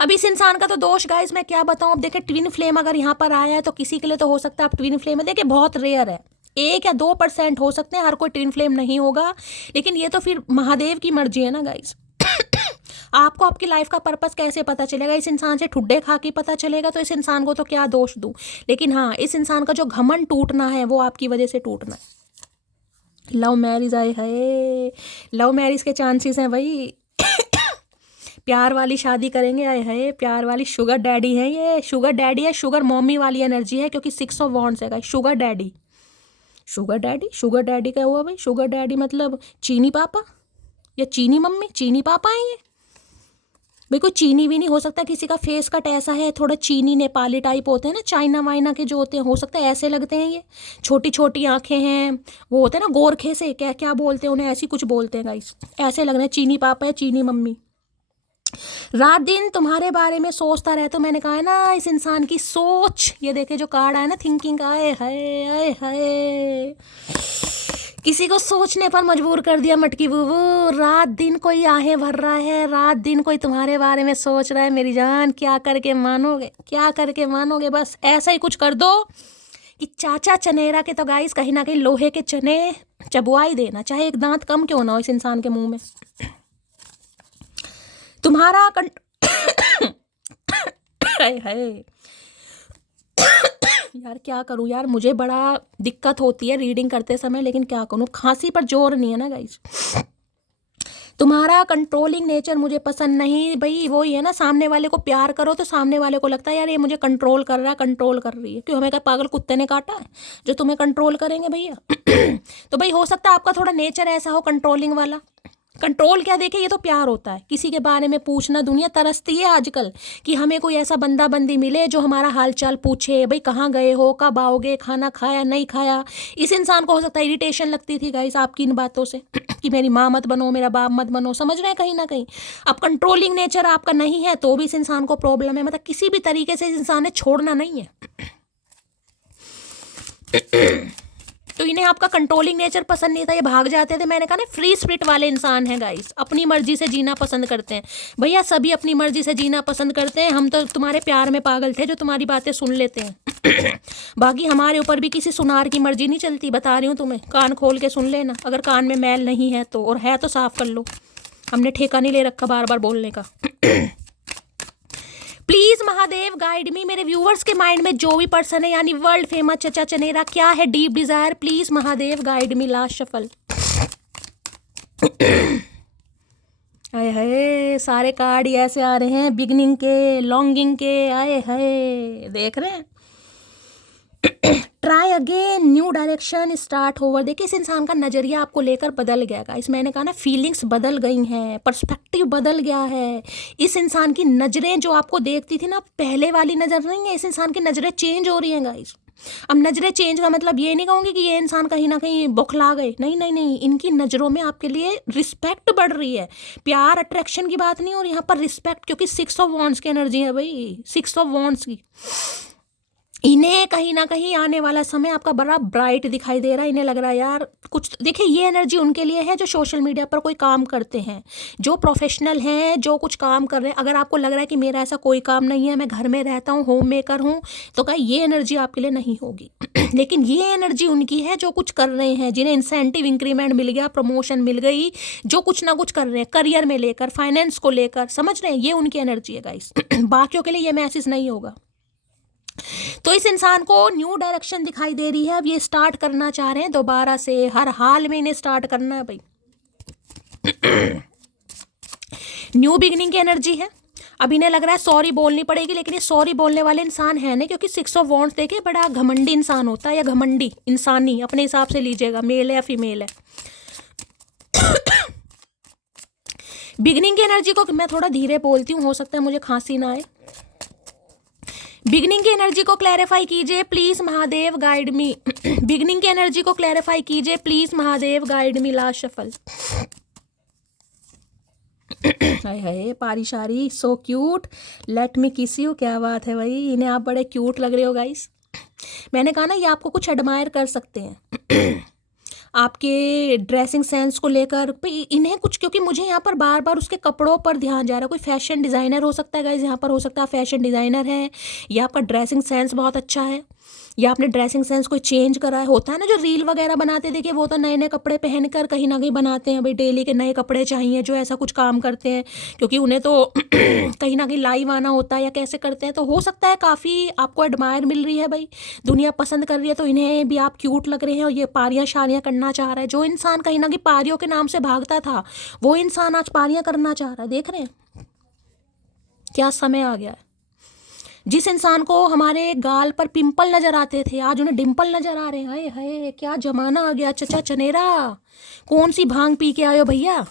अब इस इंसान का तो दोष गाइस मैं क्या बताऊं। अब देखिए ट्विन फ्लेम अगर यहाँ पर आया है तो किसी के लिए तो हो सकता है आप ट्विन फ्लेम में, देखिए बहुत रेयर है, 1 या 2% हो सकते हैं, हर कोई ट्विन फ्लेम नहीं होगा। लेकिन ये तो फिर महादेव की मर्जी है ना गाइस। आपको आपकी लाइफ का पर्पस कैसे पता चलेगा? इस इंसान से ठुड्डे खा के पता चलेगा, तो इस इंसान को तो क्या दोष दूं। लेकिन हाँ, इस इंसान का जो घमंड टूटना है वो आपकी वजह से टूटना है। लव मैरिज आए है, लव मैरिज के चांसेस हैं भाई। प्यार वाली शादी करेंगे, आए है प्यार वाली शुगर डैडी है, ये शुगर डैडी है, शुगर मॉमी वाली एनर्जी है, क्योंकि 6 ऑफ वॉन्ड्स है। Sugar daddy, sugar daddy, sugar daddy क्या हुआ भाई? शुगर डैडी मतलब चीनी पापा या चीनी मम्मी, चीनी पापा है ये भाई। कोई चीनी भी नहीं हो सकता, किसी का फेस कट ऐसा है थोड़ा चीनी नेपाली टाइप होते हैं ना, चाइना वाइना के जो होते हैं, हो सकता है ऐसे लगते हैं ये। छोटी छोटी आंखें हैं, वो होते हैं ना गोरखे से, क्या क्या बोलते हैं उन्हें, ऐसी कुछ बोलते हैं गाइस। ऐसे लग रहे हैं चीनी पापा या चीनी मम्मी। रात दिन तुम्हारे बारे में सोचता रहे, तो मैंने कहा है ना इस इंसान की सोच, ये देखे जो कार्ड आया ना थिंकिंग का, आए हाय आए हाय, किसी को सोचने पर मजबूर कर दिया मटकी बुबू। रात दिन कोई आहें भर रहा है, रात दिन कोई तुम्हारे बारे में सोच रहा है मेरी जान। क्या करके मानोगे, क्या करके मानोगे? बस ऐसा ही कुछ कर दो कि चाचा चनेरा के तो गाइस कहीं ना कहीं लोहे के चने चबुआ ही देना, चाहे एक दांत कम क्यों ना हो इस इंसान के मुंह में। तुम्हारा है यार क्या करूं यार, मुझे बड़ा दिक्कत होती है रीडिंग करते समय, लेकिन क्या करूं, खांसी पर जोर नहीं है ना गाइस। तुम्हारा कंट्रोलिंग नेचर मुझे पसंद नहीं भाई। वो ही है ना, सामने वाले को प्यार करो तो सामने वाले को लगता है यार ये मुझे कंट्रोल कर रहा है, कंट्रोल कर रही है। क्यों, हमें क्या पागल कुत्ते ने काटा है जो तुम्हें कंट्रोल करेंगे भैया? तो भाई हो सकता है आपका थोड़ा नेचर ऐसा हो कंट्रोलिंग वाला। कंट्रोल क्या, देखे ये तो प्यार होता है, किसी के बारे में पूछना। दुनिया तरसती है आजकल कि हमें कोई ऐसा बंदा बंदी मिले जो हमारा हालचाल पूछे, भाई कहाँ गए हो, कब आओगे, खाना खाया नहीं खाया। इस इंसान को हो सकता है इरिटेशन लगती थी गाइस आपकी इन बातों से कि मेरी माँ मत बनो, मेरा बाप मत बनो, समझ रहे हैं कहीं ना कहीं। अब कंट्रोलिंग नेचर आपका नहीं है तो भी इस इंसान को प्रॉब्लम है, मतलब किसी भी तरीके से इस इंसान ने छोड़ना नहीं है। तो इन्हें आपका कंट्रोलिंग नेचर पसंद नहीं था, ये भाग जाते थे। मैंने कहा ना फ्री स्पिरिट वाले इंसान हैं गाइस, अपनी मर्जी से जीना पसंद करते हैं भैया, सभी अपनी मर्जी से जीना पसंद करते हैं। हम तो तुम्हारे प्यार में पागल थे जो तुम्हारी बातें सुन लेते हैं। बाकी हमारे ऊपर भी किसी सुनार की मर्जी नहीं चलती, बता रही हूँ तुम्हें, कान खोल के सुन लेना। अगर कान में मैल नहीं है तो, और है तो साफ कर लो, हमने ठेका नहीं ले रखा बार बार बोलने का। प्लीज महादेव गाइड मी, मेरे व्यूवर्स के माइंड में जो भी पर्सन है, यानी वर्ल्ड फेमस चचा चनेरा, क्या है deep Dzire, please Mahadev guide me. Last shuffle. आए हाय, सारे कार्ड ही ऐसे आ रहे हैं, बिगनिंग के, लॉन्गिंग के, आए हाय, देख रहे हैं। Try again, new direction, start over. देखिए इस इंसान का नजरिया आपको लेकर बदल गया गाइस। मैंने कहा ना फीलिंग्स बदल गई हैं, पर्सपेक्टिव बदल गया है। इस इंसान की नजरें जो आपको देखती थी ना, पहले वाली नजर नहीं है, इस इंसान की नजरें चेंज हो रही हैं गाइस। अब नजरें चेंज का मतलब ये नहीं कहूँगी कि ये इंसान कहीं ना कहीं बौखला गए, नहीं नहीं नहीं, इनकी नज़रों में आपके लिए रिस्पेक्ट बढ़ रही है। प्यार अट्रैक्शन की बात नहीं हो रही यहाँ पर, रिस्पेक्ट, क्योंकि 6 ऑफ वॉन्ड्स की एनर्जी है भाई, 6 ऑफ वॉन्ड्स की। इन्हें कहीं ना कहीं आने वाला समय आपका बड़ा ब्राइट दिखाई दे रहा है। इन्हें लग रहा है यार कुछ, देखिए ये एनर्जी उनके लिए है जो सोशल मीडिया पर कोई काम करते हैं, जो प्रोफेशनल हैं, जो कुछ काम कर रहे हैं। अगर आपको लग रहा है कि मेरा ऐसा कोई काम नहीं है, मैं घर में रहता हूँ, होम मेकर हूँ, तो क्या ये एनर्जी आपके लिए नहीं होगी। लेकिन ये एनर्जी उनकी है जो कुछ कर रहे हैं, जिन्हें इंसेंटिव इंक्रीमेंट मिल गया, प्रमोशन मिल गई, जो कुछ ना कुछ कर रहे हैं करियर में लेकर, फाइनेंस को लेकर, समझ रहे हैं, ये उनकी एनर्जी है गाइस। बाकियों के लिए ये मैसेज नहीं होगा। तो इस इंसान को न्यू डायरेक्शन दिखाई दे रही है, अब ये स्टार्ट करना चाह रहे हैं दोबारा से, हर हाल में इन्हें स्टार्ट करना है भाई। न्यू बिगिनिंग की एनर्जी है। अब इन्हें लग रहा है सॉरी बोलनी पड़ेगी, लेकिन ये सॉरी बोलने वाले इंसान है नहीं, क्योंकि 6 ऑफ वॉन्ड्स देखे बड़ा घमंडी इंसान होता है, या घमंडी इंसानी, अपने हिसाब से लीजिएगा, मेल है या फीमेल है। बिगिनिंग की एनर्जी को मैं थोड़ा धीरे बोलती हूँ, हो सकता है मुझे खांसी ना आए। बिगनिंग की एनर्जी को क्लैरिफाई कीजिए please, Mahadev guide me. Beginning की एनर्जी को क्लैरिफाई कीजिए please, Mahadev guide me. Last shuffle. हाय हाय पारिशारी so cute, let me kiss you. क्या बात है भाई, इन्हें आप बड़े क्यूट लग रहे हो गाइस। मैंने कहा ना ये आपको कुछ एडमायर कर सकते हैं आपके ड्रेसिंग सेंस को लेकर इन्हें कुछ, क्योंकि मुझे यहाँ पर बार बार उसके कपड़ों पर ध्यान जा रहा है। कोई फैशन डिज़ाइनर हो सकता है गाइज यहाँ पर, हो सकता है फैशन डिज़ाइनर है, या आपका ड्रेसिंग सेंस बहुत अच्छा है, या आपने ड्रेसिंग सेंस कोई चेंज करा है। होता है ना जो रील वगैरह बनाते, देखिए वो तो नए नए कपड़े पहनकर कहीं ना कहीं बनाते हैं, भाई डेली के नए कपड़े चाहिए, जो ऐसा कुछ काम करते हैं, क्योंकि उन्हें तो कहीं ना कहीं लाइव आना होता है, या कैसे करते हैं। तो हो सकता है काफ़ी आपको एडमायर मिल रही है भाई, दुनिया पसंद कर रही है, तो इन्हें भी आप क्यूट लग रहे हैं और ये पारियाँ शारियाँ करना चाह रहा है। जो इंसान कहीं ना कहीं पारियों के नाम से भागता था, वो इंसान आज पारियाँ करना चाह रहा है। देख रहे हैं क्या समय आ गया है। जिस इंसान को हमारे गाल पर पिंपल नजर आते थे, आज उन्हें डिंपल नजर आ रहे हैं। हाय हाय क्या जमाना आ गया। चचा चनेरा, कौन सी भांग पी के आए हो भैया।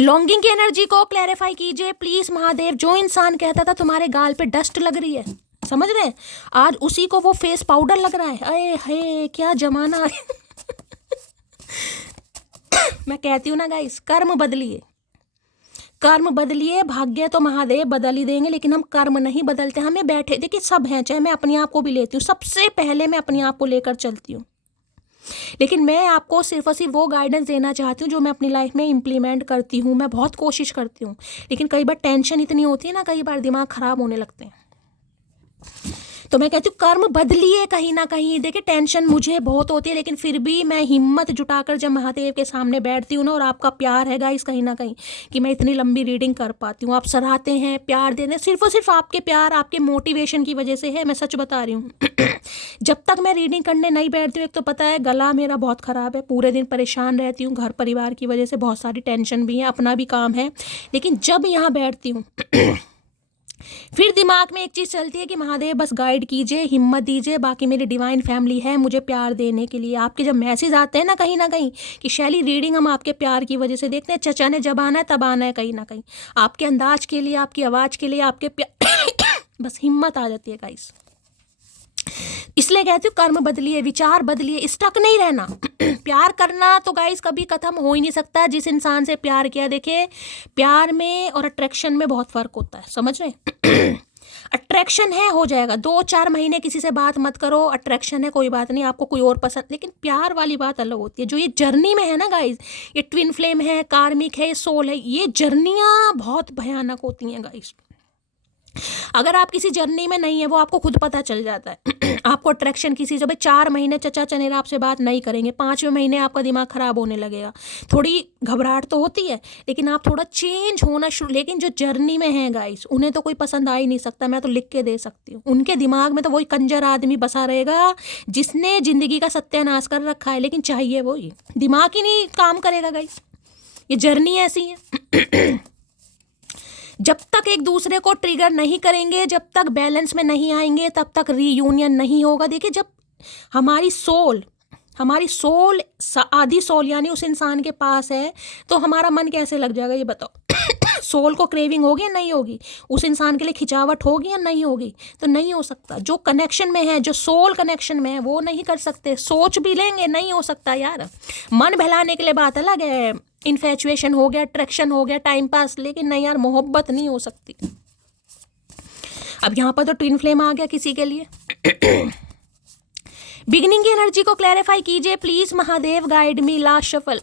लॉन्गिंग की एनर्जी को क्लैरिफाई कीजिए प्लीज, महादेव। जो इंसान कहता था तुम्हारे गाल पे डस्ट लग रही है, समझ रहे हैं, आज उसी को वो फेस पाउडर लग रहा है। अरे हाय क्या जमाना है। मैं कहती हूँ ना गाइस, कर्म बदलिए, कर्म बदलिए, भाग्य तो महादेव बदल ही देंगे, लेकिन हम कर्म नहीं बदलते। हमें बैठे, देखिए सब हैं, चाहे मैं अपने आप को भी लेती हूँ, सबसे पहले मैं अपने आप को लेकर चलती हूँ, लेकिन मैं आपको सिर्फ और सिर्फ वो गाइडेंस देना चाहती हूँ जो मैं अपनी लाइफ में इम्प्लीमेंट करती हूँ। मैं बहुत कोशिश करती हूँ, लेकिन कई बार टेंशन इतनी होती है ना, कई बार दिमाग खराब होने लगते हैं। तो मैं कहती हूँ कर्म बदलिए कहीं ना कहीं। देखिए टेंशन मुझे बहुत होती है, लेकिन फिर भी मैं हिम्मत जुटाकर जब महादेव के सामने बैठती हूँ ना, और आपका प्यार है गाइस कहीं ना कहीं कि मैं इतनी लंबी रीडिंग कर पाती हूँ। आप सराहते हैं, प्यार देते हैं, सिर्फ और सिर्फ आपके प्यार, आपके मोटिवेशन की वजह से है। मैं सच बता रही हूँ। जब तक मैं रीडिंग करने नहीं बैठती हूँ, एक तो पता है गला मेरा बहुत ख़राब है, पूरे दिन परेशान रहती हूँ, घर परिवार की वजह से बहुत सारी टेंशन भी है, अपना भी काम है, लेकिन जब यहाँ बैठती हूँ फिर दिमाग में एक चीज़ चलती है कि महादेव बस गाइड कीजिए, हिम्मत दीजिए, बाकी मेरी डिवाइन फैमिली है मुझे प्यार देने के लिए। आपके जब मैसेज आते हैं ना कहीं कि शैली रीडिंग हम आपके प्यार की वजह से देखते हैं, चचा ने जब आना है तब आना है, कहीं ना कहीं आपके अंदाज के लिए, आपकी आवाज़ के लिए, आपके प्यार बस हिम्मत आ जाती है गाइस। इसलिए कहती हूँ कर्म बदलिए, विचार बदलिए, स्टक नहीं रहना। प्यार करना तो गाइस कभी खत्म हो ही नहीं सकता। जिस इंसान से प्यार किया, देखिए प्यार में और अट्रैक्शन में बहुत फर्क होता है, समझ रहे। अट्रैक्शन है हो जाएगा, 2-4 महीने किसी से बात मत करो, अट्रैक्शन है कोई बात नहीं, आपको कोई और पसंद, लेकिन प्यार वाली बात अलग होती है। जो ये जर्नी में है ना गाइस, ये ट्विन फ्लेम है, कार्मिक है, सोल है, ये जर्नियाँ बहुत भयानक होती हैं गाइस। अगर आप किसी जर्नी में नहीं है, वो आपको खुद पता चल जाता है। आपको अट्रैक्शन किसी से, भाई 4 महीने चचा चनेरा आपसे बात नहीं करेंगे, 5वें महीने आपका दिमाग खराब होने लगेगा, थोड़ी घबराहट तो होती है, लेकिन आप थोड़ा चेंज होना शुरू। लेकिन जो जर्नी में है गाइस, उन्हें तो कोई पसंद आ ही नहीं सकता, मैं तो लिख के दे सकती हूँ। उनके दिमाग में तो वही कंजर आदमी बसा रहेगा जिसने जिंदगी का सत्यानाश कर रखा है, लेकिन चाहिए वही, दिमाग ही नहीं काम करेगा गाइस। ये जर्नी ऐसी है। जब तक एक दूसरे को ट्रिगर नहीं करेंगे, जब तक बैलेंस में नहीं आएंगे, तब तक रीयूनियन नहीं होगा। देखिए जब हमारी सोल आधी सोल यानी उस इंसान के पास है, तो हमारा मन कैसे लग जाएगा ये बताओ। सोल को क्रेविंग होगी या नहीं होगी, उस इंसान के लिए खिंचावट होगी या नहीं होगी, तो नहीं हो सकता। जो कनेक्शन में है, जो सोल कनेक्शन में है, वो नहीं कर सकते। सोच भी लेंगे, नहीं हो सकता यार। मन बहलाने के लिए बात अलग है, इन्फेचुएशन हो गया, अट्रैक्शन हो गया, टाइम पास, लेकिन नहीं यार मोहब्बत नहीं हो सकती। अब यहाँ पर तो ट्विन फ्लेम आ गया किसी के लिए। बिगिनिंग की एनर्जी को क्लैरिफाई कीजिए please, Mahadev guide me. Last shuffle.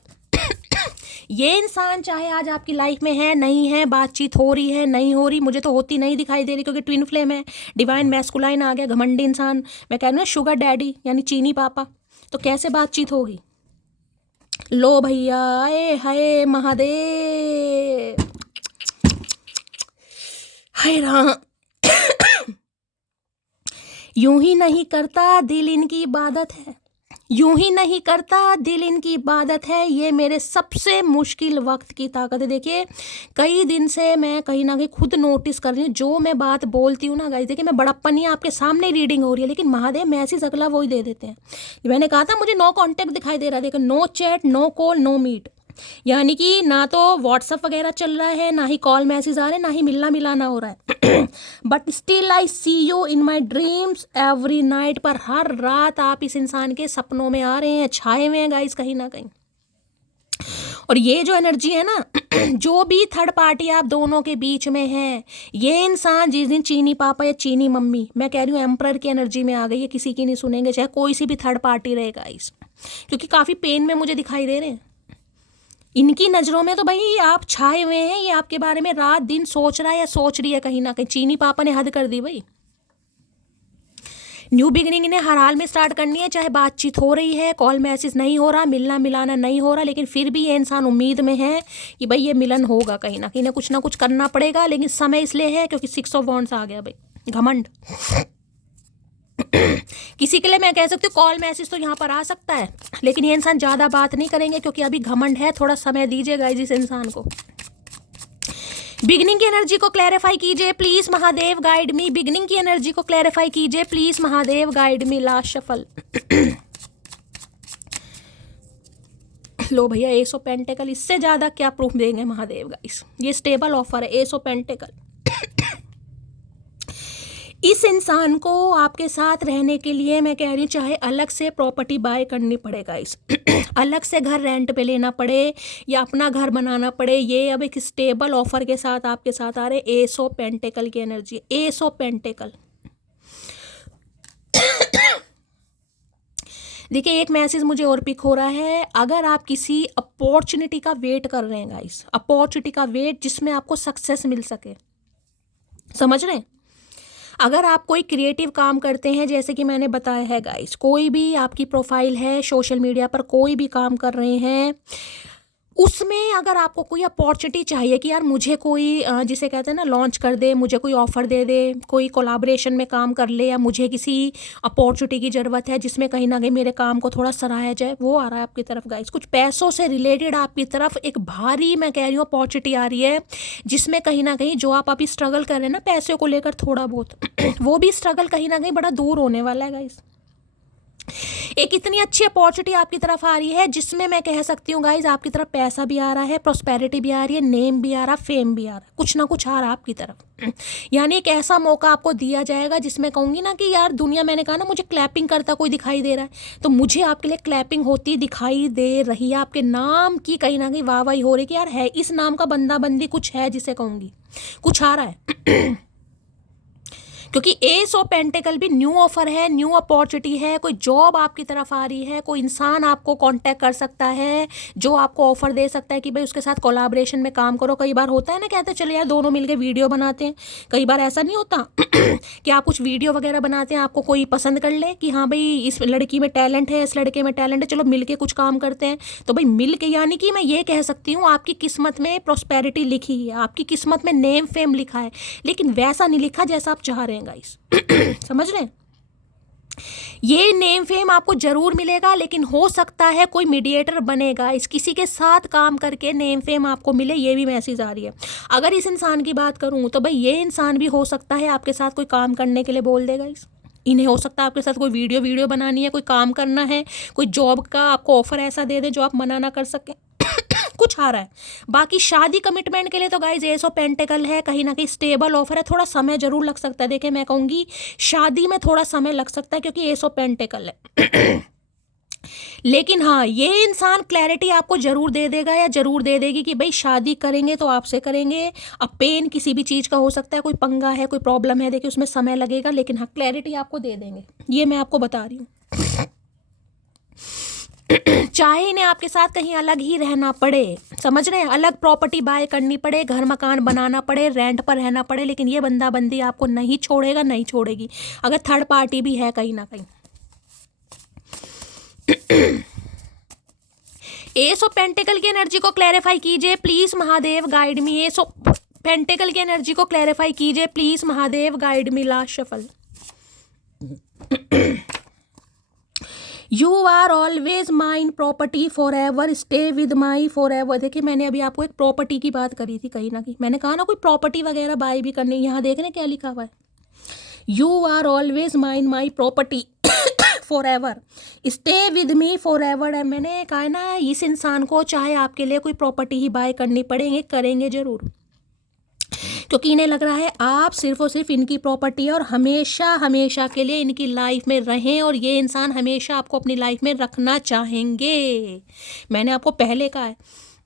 ये इंसान चाहे आज आपकी लाइफ में है, नहीं है, बातचीत हो रही है, नहीं हो रही, मुझे तो होती नहीं दिखाई दे रही, क्योंकि ट्विन फ्लेम है, डिवाइन मैस्कुलाइन आ गया, घमंडी इंसान, मैं कह रही हूँ शुगर डैडी यानी चीनी पापा, तो कैसे बातचीत होगी। लो भैया, आए हाय महादेव, हाय राम। यूं ही नहीं करता दिल इनकी इबादत है, यूं ही नहीं करता दिल इनकी इबादत है, ये मेरे सबसे मुश्किल वक्त की ताकत है। देखिए कई दिन से मैं कहीं ना कहीं खुद नोटिस कर रही हूँ, जो मैं बात बोलती हूँ ना गाइस, देखिए मैं बड़प्पन ही आपके सामने रीडिंग हो रही है, लेकिन महादेव मैसेज अगला वही दे देते हैं। मैंने कहा था मुझे नो कॉन्टेक्ट दिखाई दे रहा है, देखो no chat, no call, no meet, यानी कि ना तो व्हाट्सअप वगैरह चल रहा है, ना ही कॉल मैसेज आ रहे हैं, ना ही मिलना मिलाना हो रहा है। But still I see you in my dreams every night. पर हर रात आप इस इंसान के सपनों में आ रहे हैं, छाए हुए हैं गाइस कहीं ना कहीं। और ये जो एनर्जी है ना, जो भी थर्ड पार्टी आप दोनों के बीच में है, ये इंसान जिस दिन चीनी पापा या चीनी मम्मी, मैं कह रही हूँ एम्परर की एनर्जी में आ गई है, किसी की नहीं सुनेंगे, चाहे कोई सी भी थर्ड पार्टी रहेगा इस, क्योंकि काफ़ी पेन में मुझे दिखाई दे रहे हैं। इनकी नज़रों में तो भाई आप छाए हुए हैं, ये आपके बारे में रात दिन सोच रहा है या सोच रही है कहीं ना कहीं। चीनी पापा ने हद कर दी भाई। न्यू बिगिनिंग इन्हें हर हाल में स्टार्ट करनी है, चाहे बातचीत हो रही है, कॉल मैसेज नहीं हो रहा, मिलना मिलाना नहीं हो रहा, लेकिन फिर भी ये इंसान उम्मीद में है कि भाई ये मिलन होगा कहीं ना कहीं, कुछ ना कुछ करना पड़ेगा। लेकिन समय इसलिए है क्योंकि 6 ऑफ वॉन्ड्स आ गया भाई, घमंड। किसी के लिए मैं कह सकती हूँ कॉल मैसेज तो यहाँ पर आ सकता है, लेकिन ये इंसान ज़्यादा बात नहीं करेंगे क्योंकि अभी घमंड है। थोड़ा समय दीजिएगा इस इंसान को। बिगनिंग की एनर्जी को क्लैरिफाई कीजिए please Mahadev, guide me. Beginning की एनर्जी को क्लैरिफाई कीजिए please Mahadev, guide me. Last shuffle. लो भैया, एस ऑफ पेंटेकल, इससे ज्यादा क्या प्रूफ देंगे महादेव गाइस। ये स्टेबल ऑफर है, एस ऑफ पेंटेकल। इस इंसान को आपके साथ रहने के लिए मैं कह रही हूँ, चाहे अलग से प्रॉपर्टी बाय करनी पड़ेगा इस अलग से घर रेंट पे लेना पड़े या अपना घर बनाना पड़े, ये अब एक स्टेबल ऑफर के साथ आपके साथ आ रहे। एस ऑफ पेंटेकल की एनर्जी, एस ऑफ पेंटेकल। देखिए, एक मैसेज मुझे और पिक हो रहा है, अगर आप किसी अपॉर्चुनिटी का वेट कर रहे हैं गाइस, अपॉर्चुनिटी का वेट जिसमें आपको सक्सेस मिल सके, समझ रहे हैं। अगर आप कोई क्रिएटिव काम करते हैं, जैसे कि मैंने बताया है गाइस, कोई भी आपकी प्रोफाइल है सोशल मीडिया पर, कोई भी काम कर रहे हैं, उसमें अगर आपको कोई अपॉर्चुनिटी चाहिए कि यार मुझे कोई जिसे कहते हैं ना लॉन्च कर दे, मुझे कोई ऑफ़र दे दे, कोई कोलैबोरेशन में काम कर ले, या मुझे किसी अपॉर्चुनिटी की ज़रूरत है जिसमें कहीं ना कहीं मेरे काम को थोड़ा सराहा जाए, वो आ रहा है आपकी तरफ गाइस। कुछ पैसों से रिलेटेड आपकी तरफ एक भारी, मैं कह रही हूँ, अपॉर्चुनिटी आ रही है, जिसमें कहीं ना कहीं जो आप अभी स्ट्रगल कर रहे हैं ना पैसे को लेकर थोड़ा बहुत वो भी स्ट्रगल कहीं ना कहीं बड़ा दूर होने वाला है गाइस। एक इतनी अच्छी अपॉर्चुनिटी आपकी तरफ आ रही है जिसमें मैं कह सकती हूँ गाइज, आपकी तरफ पैसा भी आ रहा है, प्रॉस्पेरिटी भी आ रही है, नेम भी आ रहा, फेम भी आ रहा, कुछ ना कुछ आ रहा आपकी तरफ। यानी एक ऐसा मौका आपको दिया जाएगा जिसमें कहूँगी ना कि यार दुनिया, मैंने कहा ना मुझे क्लैपिंग करता कोई दिखाई दे रहा है, तो मुझे आपके लिए क्लैपिंग होती दिखाई दे रही है। आपके नाम की कहीं ना कहीं वाहवाही हो रही कि यार है इस नाम का बंदा बंदी कुछ है, जिसे कहूँगी कुछ आ रहा है। क्योंकि एस ऑफ पेंटेकल भी न्यू ऑफर है, न्यू अपॉर्चुनिटी है, कोई जॉब आपकी तरफ आ रही है, कोई इंसान आपको कांटेक्ट कर सकता है जो आपको ऑफर दे सकता है कि भाई उसके साथ कोलैबोरेशन में काम करो। कई बार होता है ना, कहते हैं चलो यार दोनों मिलके वीडियो बनाते हैं, कई बार ऐसा नहीं होता कि आप कुछ वीडियो वगैरह बनाते हैं, आपको कोई पसंद कर ले कि हाँ भाई इस लड़की में टैलेंट है, इस लड़के में टैलेंट है, चलो मिलके कुछ काम करते हैं। तो भाई मिलके, यानी कि मैं ये कह सकती हूँ आपकी किस्मत में प्रॉस्पेरिटी लिखी है, आपकी किस्मत में नेम फेम लिखा है, लेकिन वैसा नहीं लिखा जैसा आप चाह रहे हैं गाइस। समझ रहे हैं। ये नेम फेम आपको जरूर मिलेगा, लेकिन हो सकता है कोई मीडिएटर बनेगा, इस किसी के साथ काम करके नेम फेम आपको मिले, ये भी मैसेज आ रही है। अगर इस इंसान की बात करूं तो भाई ये इंसान भी हो सकता है आपके साथ कोई काम करने के लिए बोल देगा इन्हें हो सकता है आपके साथ कोई वीडियो बनानी है, कोई काम करना है, कोई जॉब का आपको ऑफर ऐसा दे दे जो आप मना ना कर सकें। कुछ आ रहा है। बाकी शादी कमिटमेंट के लिए तो गाइज एस ऑफ पेंटेकल है, कहीं ना कहीं स्टेबल ऑफर है, थोड़ा समय जरूर लग सकता है। देखिए मैं कहूँगी शादी में थोड़ा समय लग सकता है क्योंकि एस ऑफ पेंटेकल है। लेकिन हाँ, ये इंसान क्लैरिटी आपको जरूर दे देगा या जरूर दे देगी कि भाई शादी करेंगे तो आपसे करेंगे। अब पेन किसी भी चीज़ का हो सकता है, कोई पंगा है, कोई प्रॉब्लम है, देखिए उसमें समय लगेगा, लेकिन हाँ क्लैरिटी आपको दे देंगे, ये मैं आपको बता रही हूँ। चाहे इन्हें आपके साथ कहीं अलग ही रहना पड़े, समझ रहे हैं, अलग प्रॉपर्टी बाय करनी पड़े, घर मकान बनाना पड़े, रेंट पर रहना पड़े, लेकिन ये बंदा बंदी आपको नहीं छोड़ेगा, नहीं छोड़ेगी, अगर थर्ड पार्टी भी है कहीं ना कहीं। एस ऑफ पेंटेकल की एनर्जी को क्लैरिफाई कीजिए please Mahadev, guide me. Ace of pentacle की एनर्जी को क्लैरिफाई कीजिए please Mahadev, guide me. Last shuffle. You are always mine property forever, stay with my forever. देखिए मैंने अभी आपको एक प्रॉपर्टी की बात करी थी, कहीं ना कहीं मैंने कहा ना कोई प्रॉपर्टी वगैरह बाय भी करनी। यहाँ देख रहे क्या लिखा हुआ है, you are always mine my property forever, stay with me forever. मैंने कहा है ना, इस इंसान को चाहे आपके लिए कोई प्रॉपर्टी ही बाय करनी पड़ेगी, करेंगे जरूर, क्योंकि इन्हें लग रहा है आप सिर्फ और सिर्फ इनकी प्रॉपर्टी है और हमेशा हमेशा के लिए इनकी लाइफ में रहें, और ये इंसान हमेशा आपको अपनी लाइफ में रखना चाहेंगे। मैंने आपको पहले कहा है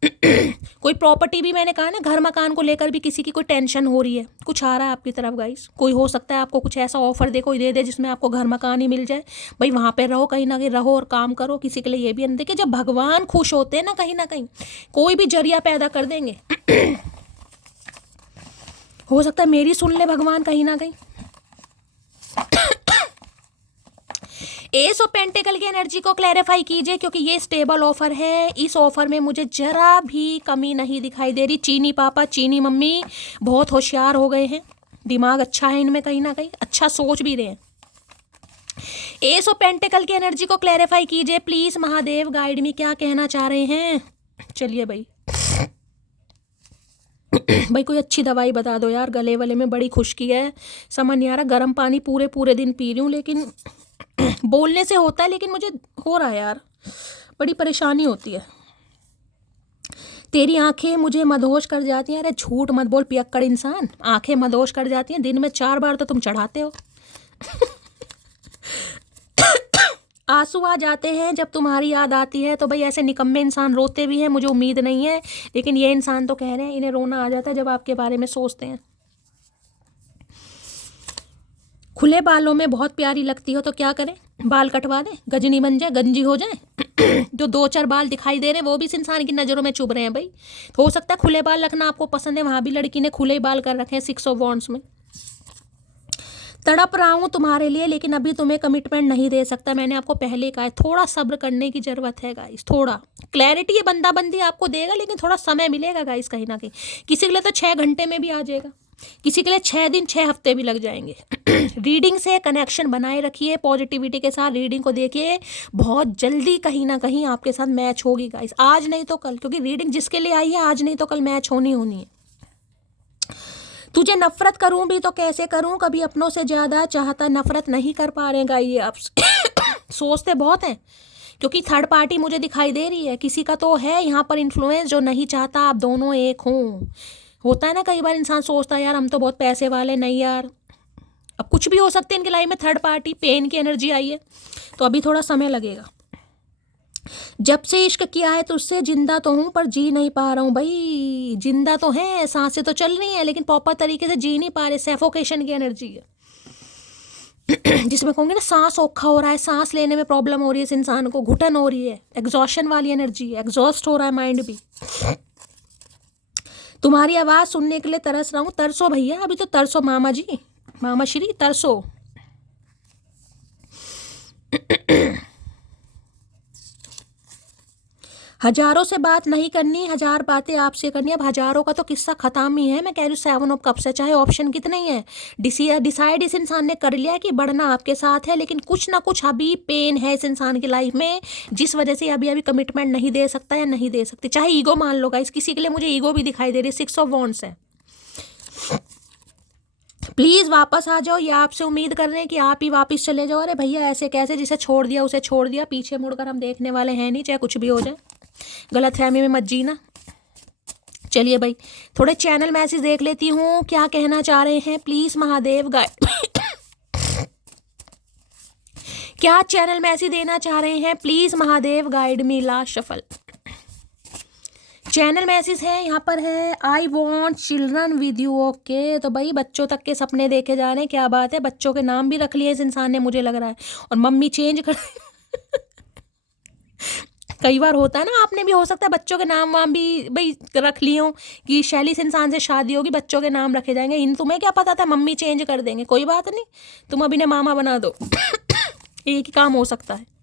कोई प्रॉपर्टी भी, मैंने कहा ना, घर मकान को लेकर भी किसी की कोई टेंशन हो रही है, कुछ आ रहा है आपकी तरफ गाइस, कोई हो सकता है आपको कुछ ऐसा ऑफर दे, कोई दे दे जिसमें आपको घर मकान ही मिल जाए, भाई वहाँ पे रहो, कहीं ना कहीं रहो और काम करो। किसी के लिए ये भी अंदर, देखिए जब भगवान खुश होते हैं ना कहीं कोई भी जरिया पैदा कर देंगे। हो सकता है मेरी सुन ले भगवान कहीं ना कहीं। एस ऑफ पेंटिकल की एनर्जी को क्लैरिफाई कीजिए, क्योंकि ये स्टेबल ऑफर है, इस ऑफर में मुझे जरा भी कमी नहीं दिखाई दे रही। चीनी पापा चीनी मम्मी बहुत होशियार हो गए हैं, दिमाग अच्छा है इनमें, कहीं ना कहीं अच्छा सोच भी रहे हैं। एस ऑफ पेंटिकल की एनर्जी को क्लैरिफाई कीजिए प्लीज महादेव, गाइड में क्या कहना चाह रहे हैं। चलिए भाई भाई कोई अच्छी दवाई बता दो यार, गले वाले में बड़ी खुश्की है, समझ नहीं आ रहा। गर्म पानी पूरे पूरे दिन पी रही हूँ, लेकिन बोलने से होता है, लेकिन मुझे हो रहा है यार, बड़ी परेशानी होती है। तेरी आंखें मुझे मदहोश कर जाती हैं। अरे झूठ मत बोल पियक्कड़ इंसान, आंखें मदहोश कर जाती हैं, दिन में 4 बार तो तुम चढ़ाते हो। आंसू आ जाते हैं जब तुम्हारी याद आती है, तो भाई ऐसे निकम्मे इंसान रोते भी हैं, मुझे उम्मीद नहीं है, लेकिन ये इंसान तो कह रहे हैं इन्हें रोना आ जाता है जब आपके बारे में सोचते हैं। खुले बालों में बहुत प्यारी लगती हो, तो क्या करें, बाल कटवा दें, गजनी बन जाए, गंजी हो जाए। जो 2-4 बाल दिखाई दे रहे हैं वो भी इस इंसान की नज़रों में चुभ रहे हैं भाई। तो हो सकता है खुले बाल रखना आपको पसंद है, वहाँ भी लड़की ने खुले बाल कर रखे हैं 6 ऑफ वॉन्ड्स में। तड़प रहा हूँ तुम्हारे लिए, लेकिन अभी तुम्हें कमिटमेंट नहीं दे सकता। मैंने आपको पहले कहा है थोड़ा सब्र करने की ज़रूरत है गाइस, थोड़ा क्लैरिटी ये बंदा बंदी आपको देगा, लेकिन थोड़ा समय मिलेगा गाइस कहीं ना कहीं। किसी के लिए तो 6 घंटे में भी आ जाएगा, किसी के लिए 6 दिन 6 हफ्ते भी लग जाएंगे। रीडिंग से कनेक्शन बनाए रखिए, पॉजिटिविटी के साथ रीडिंग को देखिए, बहुत जल्दी कहीं ना कहीं आपके साथ मैच होगी गाइस, आज नहीं तो कल, क्योंकि रीडिंग जिसके लिए आई है आज नहीं तो कल मैच होनी है। तुझे नफरत करूं भी तो कैसे करूं, कभी अपनों से ज़्यादा चाहता नफरत नहीं कर पा रहे हैं ये आप। सोचते बहुत हैं, क्योंकि थर्ड पार्टी मुझे दिखाई दे रही है, किसी का तो है यहाँ पर इन्फ्लुएंस जो नहीं चाहता आप दोनों एक हों। होता है ना कई बार इंसान सोचता है यार हम तो बहुत पैसे वाले, नहीं यार, अब कुछ भी हो सकते हैं इनकी लाइफ में। थर्ड पार्टी पेन की एनर्जी आई है, तो अभी थोड़ा समय लगेगा। जब से इश्क किया है तुझसे जिंदा तो हूँ पर जी नहीं पा रहा हूँ। भाई जिंदा तो है, सांसें तो चल रही हैं, लेकिन प्रॉपर तरीके से जी नहीं पा रहे। सैफोकेशन की एनर्जी है, जिसमें कहूँगी ना सांस औखा हो रहा है, सांस लेने में प्रॉब्लम हो रही है, इस इंसान को घुटन हो रही है, एग्जॉशन वाली एनर्जी है, एग्जॉस्ट हो रहा है माइंड भी। तुम्हारी आवाज़ सुनने के लिए तरस रहा हूँ। तरसो भैया, अभी तो तरसो मामा जी, मामा श्री तरसो। हजारों से बात नहीं करनी, 1000 बातें आपसे करनी। अब हजारों का तो किस्सा खत्म ही है, मैं कह रही हूँ 7 ऑफ कप से, चाहे ऑप्शन कितने ही है। डिसाइड इस इंसान ने कर लिया कि बढ़ना आपके साथ है, लेकिन कुछ ना कुछ अभी पेन है इस इंसान की लाइफ में, जिस वजह से अभी कमिटमेंट नहीं दे सकता या नहीं दे सकती। चाहे ईगो मान लो गाइस, किसी के लिए मुझे ईगो भी दिखाई दे रही है, 6 ऑफ वॉन्ड्स है। प्लीज़ वापस आ जाओ, ये आपसे उम्मीद कर रहे हैं कि आप ही वापस चले जाओ। अरे भैया ऐसे कैसे, जिसे छोड़ दिया उसे छोड़ दिया, पीछे मुड़कर हम देखने वाले हैं नहीं, चाहे कुछ भी हो जाए। गलतफहमी में मत जीना। चलिए भाई थोड़े चैनल मैसेज देख लेती हूँ, क्या कहना चाह रहे हैं प्लीज़ महादेव गाइड। क्या चैनल मैसेज देना चाह रहे हैं please Mahadev guide me. Last shuffle channel message है, यहाँ पर है I want children with you. Okay, तो भाई बच्चों तक के सपने देखे जा रहे हैं, क्या बात है। बच्चों के नाम भी रख लिए इस इंसान ने, मुझे लग रहा है, और मम्मी चेंज कर। कई बार होता है ना, आपने भी हो सकता है बच्चों के नाम वाम भी भाई रख लिए हो कि शैली से इंसान से शादी होगी, बच्चों के नाम रखे जाएंगे। इन तुम्हें क्या पता था मम्मी चेंज कर देंगे, कोई बात नहीं, तुम अभी ने मामा बना दो। एक ही काम हो सकता है।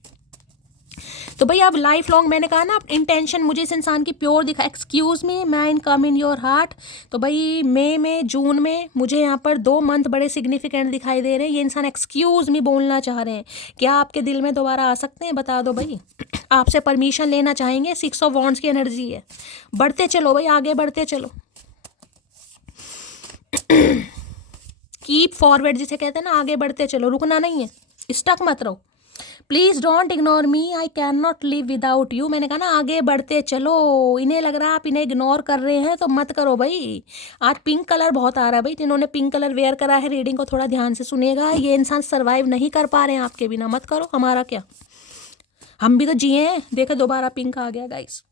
तो भाई अब लाइफ लॉन्ग, मैंने कहा ना इंटेंशन मुझे इस इंसान की प्योर दिखा। Excuse me man come in your heart. तो भाई मई में जून में मुझे यहाँ पर 2 मंथ बड़े सिग्निफिकेंट दिखाई दे रहे हैं। ये इंसान एक्सक्यूज़ मी बोलना चाह रहे हैं, क्या आपके दिल में दोबारा आ सकते हैं, बता दो भाई। आपसे परमिशन लेना चाहेंगे, 6 ऑफ वॉन्ड्स की एनर्जी है। बढ़ते चलो भाई, आगे बढ़ते चलो। कीप फॉरवर्ड जिसे कहते हैं ना, आगे बढ़ते चलो, रुकना नहीं है, स्टक मत रहो। Please don't ignore me, I can not live without you. मैंने कहा ना आगे बढ़ते चलो। इन्हें लग रहा है आप इन्हें इग्नोर कर रहे हैं तो मत करो भाई। आज पिंक कलर बहुत आ रहा है भाई, जिन्होंने पिंक कलर वेयर करा है रीडिंग को थोड़ा ध्यान से सुनिएगा। ये इंसान सर्वाइव नहीं कर पा रहे हैं आपके बिना, मत करो। हमारा क्या, हम भी तो जिए हैं। देखो दोबारा पिंक आ गया guys.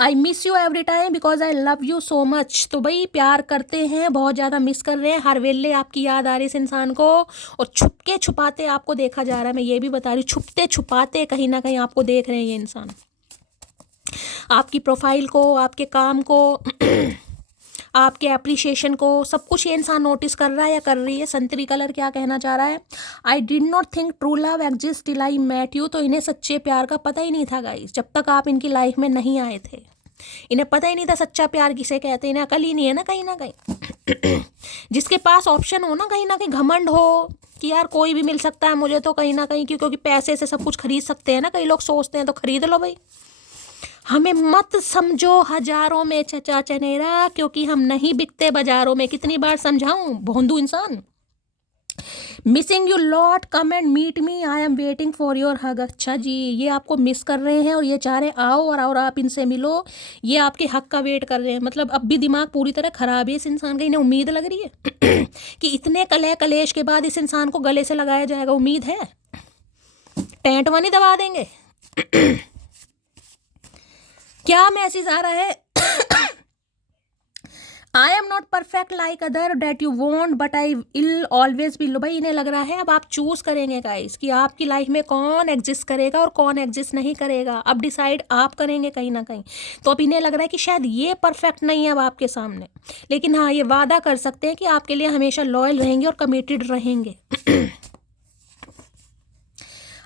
I miss you every time because I love you so much. तो भाई प्यार करते हैं, बहुत ज़्यादा मिस कर रहे हैं, हर वेले आपकी याद आ रही है इस इंसान को। और छुपके छुपाते आपको देखा जा रहा है, मैं ये भी बता रही हूँ, छुपते छुपाते कहीं ना कहीं आपको देख रहे हैं ये इंसान। आपकी प्रोफाइल को, आपके काम को, आपके एप्रिसिएशन को, सब कुछ ये इंसान नोटिस कर रहा है या कर रही है। संतरी कलर क्या कहना चाह रहा है? I did not think true love exist till I met you. तो इन्हें सच्चे प्यार का पता ही नहीं था गाइस, जब तक आप इनकी लाइफ में नहीं आए थे। इन्हें पता ही नहीं था सच्चा प्यार किसे कहते हैं। इन्हें अकल ही नहीं है ना कहीं ना कहीं। जिसके पास ऑप्शन हो ना कहीं घमंड हो कि यार कोई भी मिल सकता है मुझे, तो कहीं ना कहीं क्योंकि पैसे से सब कुछ खरीद सकते हैं ना, कई लोग सोचते हैं, तो खरीद लो भाई। हमें मत समझो हजारों में चचा चनेरा, क्योंकि हम नहीं बिकते बाजारों में। कितनी बार समझाऊं भोंदू इंसान। Missing you lot, come and meet me, I am waiting for your hug. अच्छा जी, ये आपको मिस कर रहे हैं और ये चाह रहे आओ और आप इनसे मिलो। ये आपके हक का वेट कर रहे हैं। मतलब अब भी दिमाग पूरी तरह खराब है इस इंसान का। इन्हें उम्मीद लग रही है कि इतने कलह कलेश के बाद इस इंसान को गले से लगाया जाएगा। उम्मीद है? टेंटवा नहीं दबा देंगे? क्या मैसेज आ रहा है? I am not perfect like other date you want but I will always be. लो भाई, इन्हें लग रहा है अब आप चूज करेंगे गाइस कि आपकी लाइफ में कौन एग्जिस्ट करेगा और कौन एग्जिस्ट नहीं करेगा। अब डिसाइड आप करेंगे कहीं ना कहीं। तो अब इन्हें लग रहा है कि शायद ये परफेक्ट नहीं है अब आपके सामने, लेकिन हाँ ये वादा कर सकते हैं कि आपके लिए हमेशा लॉयल रहेंगे और कमिटेड रहेंगे।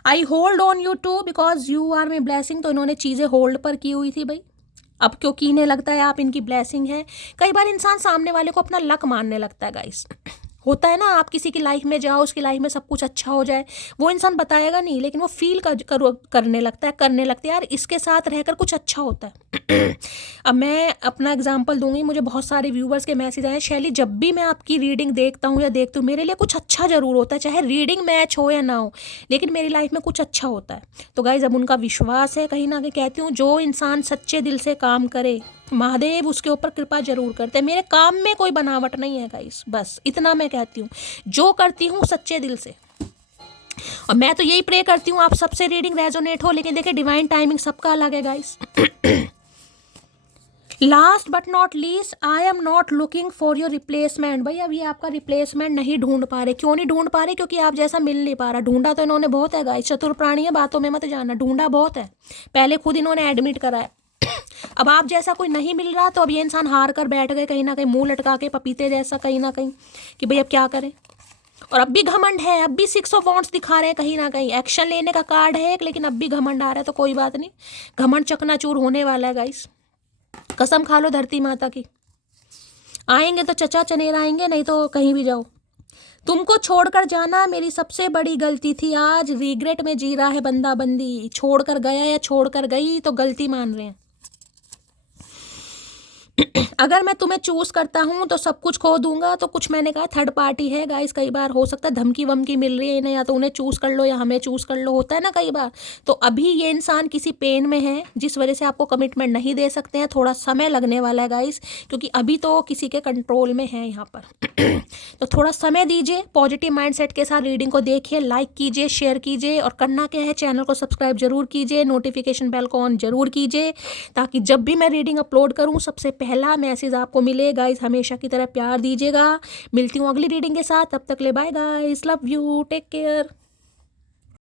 I hold on you too because you are my blessing. तो इन्होंने चीज़ें होल्ड पर की हुई थी भाई, अब क्योंकि इन्हें लगता है आप इनकी ब्लेसिंग है। कई बार इंसान सामने वाले को अपना लक मानने लगता है गाइस। होता है ना, आप किसी की लाइफ में जाओ, उसकी लाइफ में सब कुछ अच्छा हो जाए, वो इंसान बताएगा नहीं लेकिन वो फील करने लगता है, करने लगता है यार इसके साथ रहकर कुछ अच्छा होता है। अब मैं अपना एग्जांपल दूंगी। मुझे बहुत सारे व्यूवर्स के मैसेज आए, शैली जब भी मैं आपकी रीडिंग देखता हूँ या देखती हूँ मेरे लिए कुछ अच्छा ज़रूर होता है, चाहे रीडिंग मैच हो या ना हो, लेकिन मेरी लाइफ में कुछ अच्छा होता है। तो गाइज अब उनका विश्वास है कहीं ना कहीं। कहती हूँ जो इंसान सच्चे दिल से काम करे महादेव उसके ऊपर कृपा जरूर करते हैं। मेरे काम में कोई बनावट नहीं है गाइस, बस इतना मैं कहती हूँ। जो करती हूँ सच्चे दिल से, और मैं तो यही प्रे करती हूँ आप सबसे रीडिंग रेजोनेट हो। लेकिन देखिए डिवाइन टाइमिंग सबका अलग है guys. Last but not least, I am not looking for your replacement. भाई अब ये आपका रिप्लेसमेंट नहीं ढूंढ पा रहे। क्यों नहीं ढूंढ पा रहे? क्योंकि आप जैसा मिल नहीं पा रहा। ढूंढा तो इन्होंने बहुत है गाइस, चतुर प्राणी है, बातों में मत जाना। ढूंढा बहुत है, पहले खुद इन्होंने एडमिट करा है। अब आप जैसा कोई नहीं मिल रहा तो अब ये इंसान हार कर बैठ गए कहीं ना कहीं, मुंह लटका के पपीते जैसा कहीं ना कहीं, कि भाई अब क्या करें। और अब भी घमंड है, अब भी 6 ऑफ वॉन्ट्स दिखा रहे हैं कहीं ना कहीं। एक्शन लेने का कार्ड है एक, लेकिन अब भी घमंड आ रहा है। तो कोई बात नहीं, घमंड चकनाचूर होने वाला है गाइस। कसम खा लो धरती माता की, आएंगे तो चचा चनेरा आएंगे, नहीं तो कहीं भी जाओ। तुमको छोड़कर जाना मेरी सबसे बड़ी गलती थी, आज रिग्रेट में जी रहा है बंदा बंदी। छोड़कर गया या छोड़कर गई तो गलती मान रहे हैं। अगर मैं तुम्हें चूज करता हूं तो सब कुछ खो दूंगा। तो कुछ मैंने कहा थर्ड पार्टी है गाइस। कई बार हो सकता है धमकी वमकी मिल रही है इन्हें, या तो उन्हें चूज कर लो या हमें चूज कर लो, होता है ना कई बार। तो अभी ये इंसान किसी पेन में है जिस वजह से आपको कमिटमेंट नहीं दे सकते हैं। थोड़ा समय लगने वाला है गाइस, क्योंकि अभी तो किसी के कंट्रोल में है यहाँ पर। तो थोड़ा समय दीजिए, पॉजिटिव माइंडसेट के साथ रीडिंग को देखिए, लाइक कीजिए, शेयर कीजिए, और करना क्या है चैनल को सब्सक्राइब जरूर कीजिए, नोटिफिकेशन बेल को ऑन जरूर कीजिए, ताकि जब भी मैं रीडिंग अपलोड करूँ सबसे पहला मैसेज आपको मिले। गाइस हमेशा की तरह प्यार दीजिएगा। मिलती हूँ अगली रीडिंग के साथ, तब तक ले bye guys, love you, take care.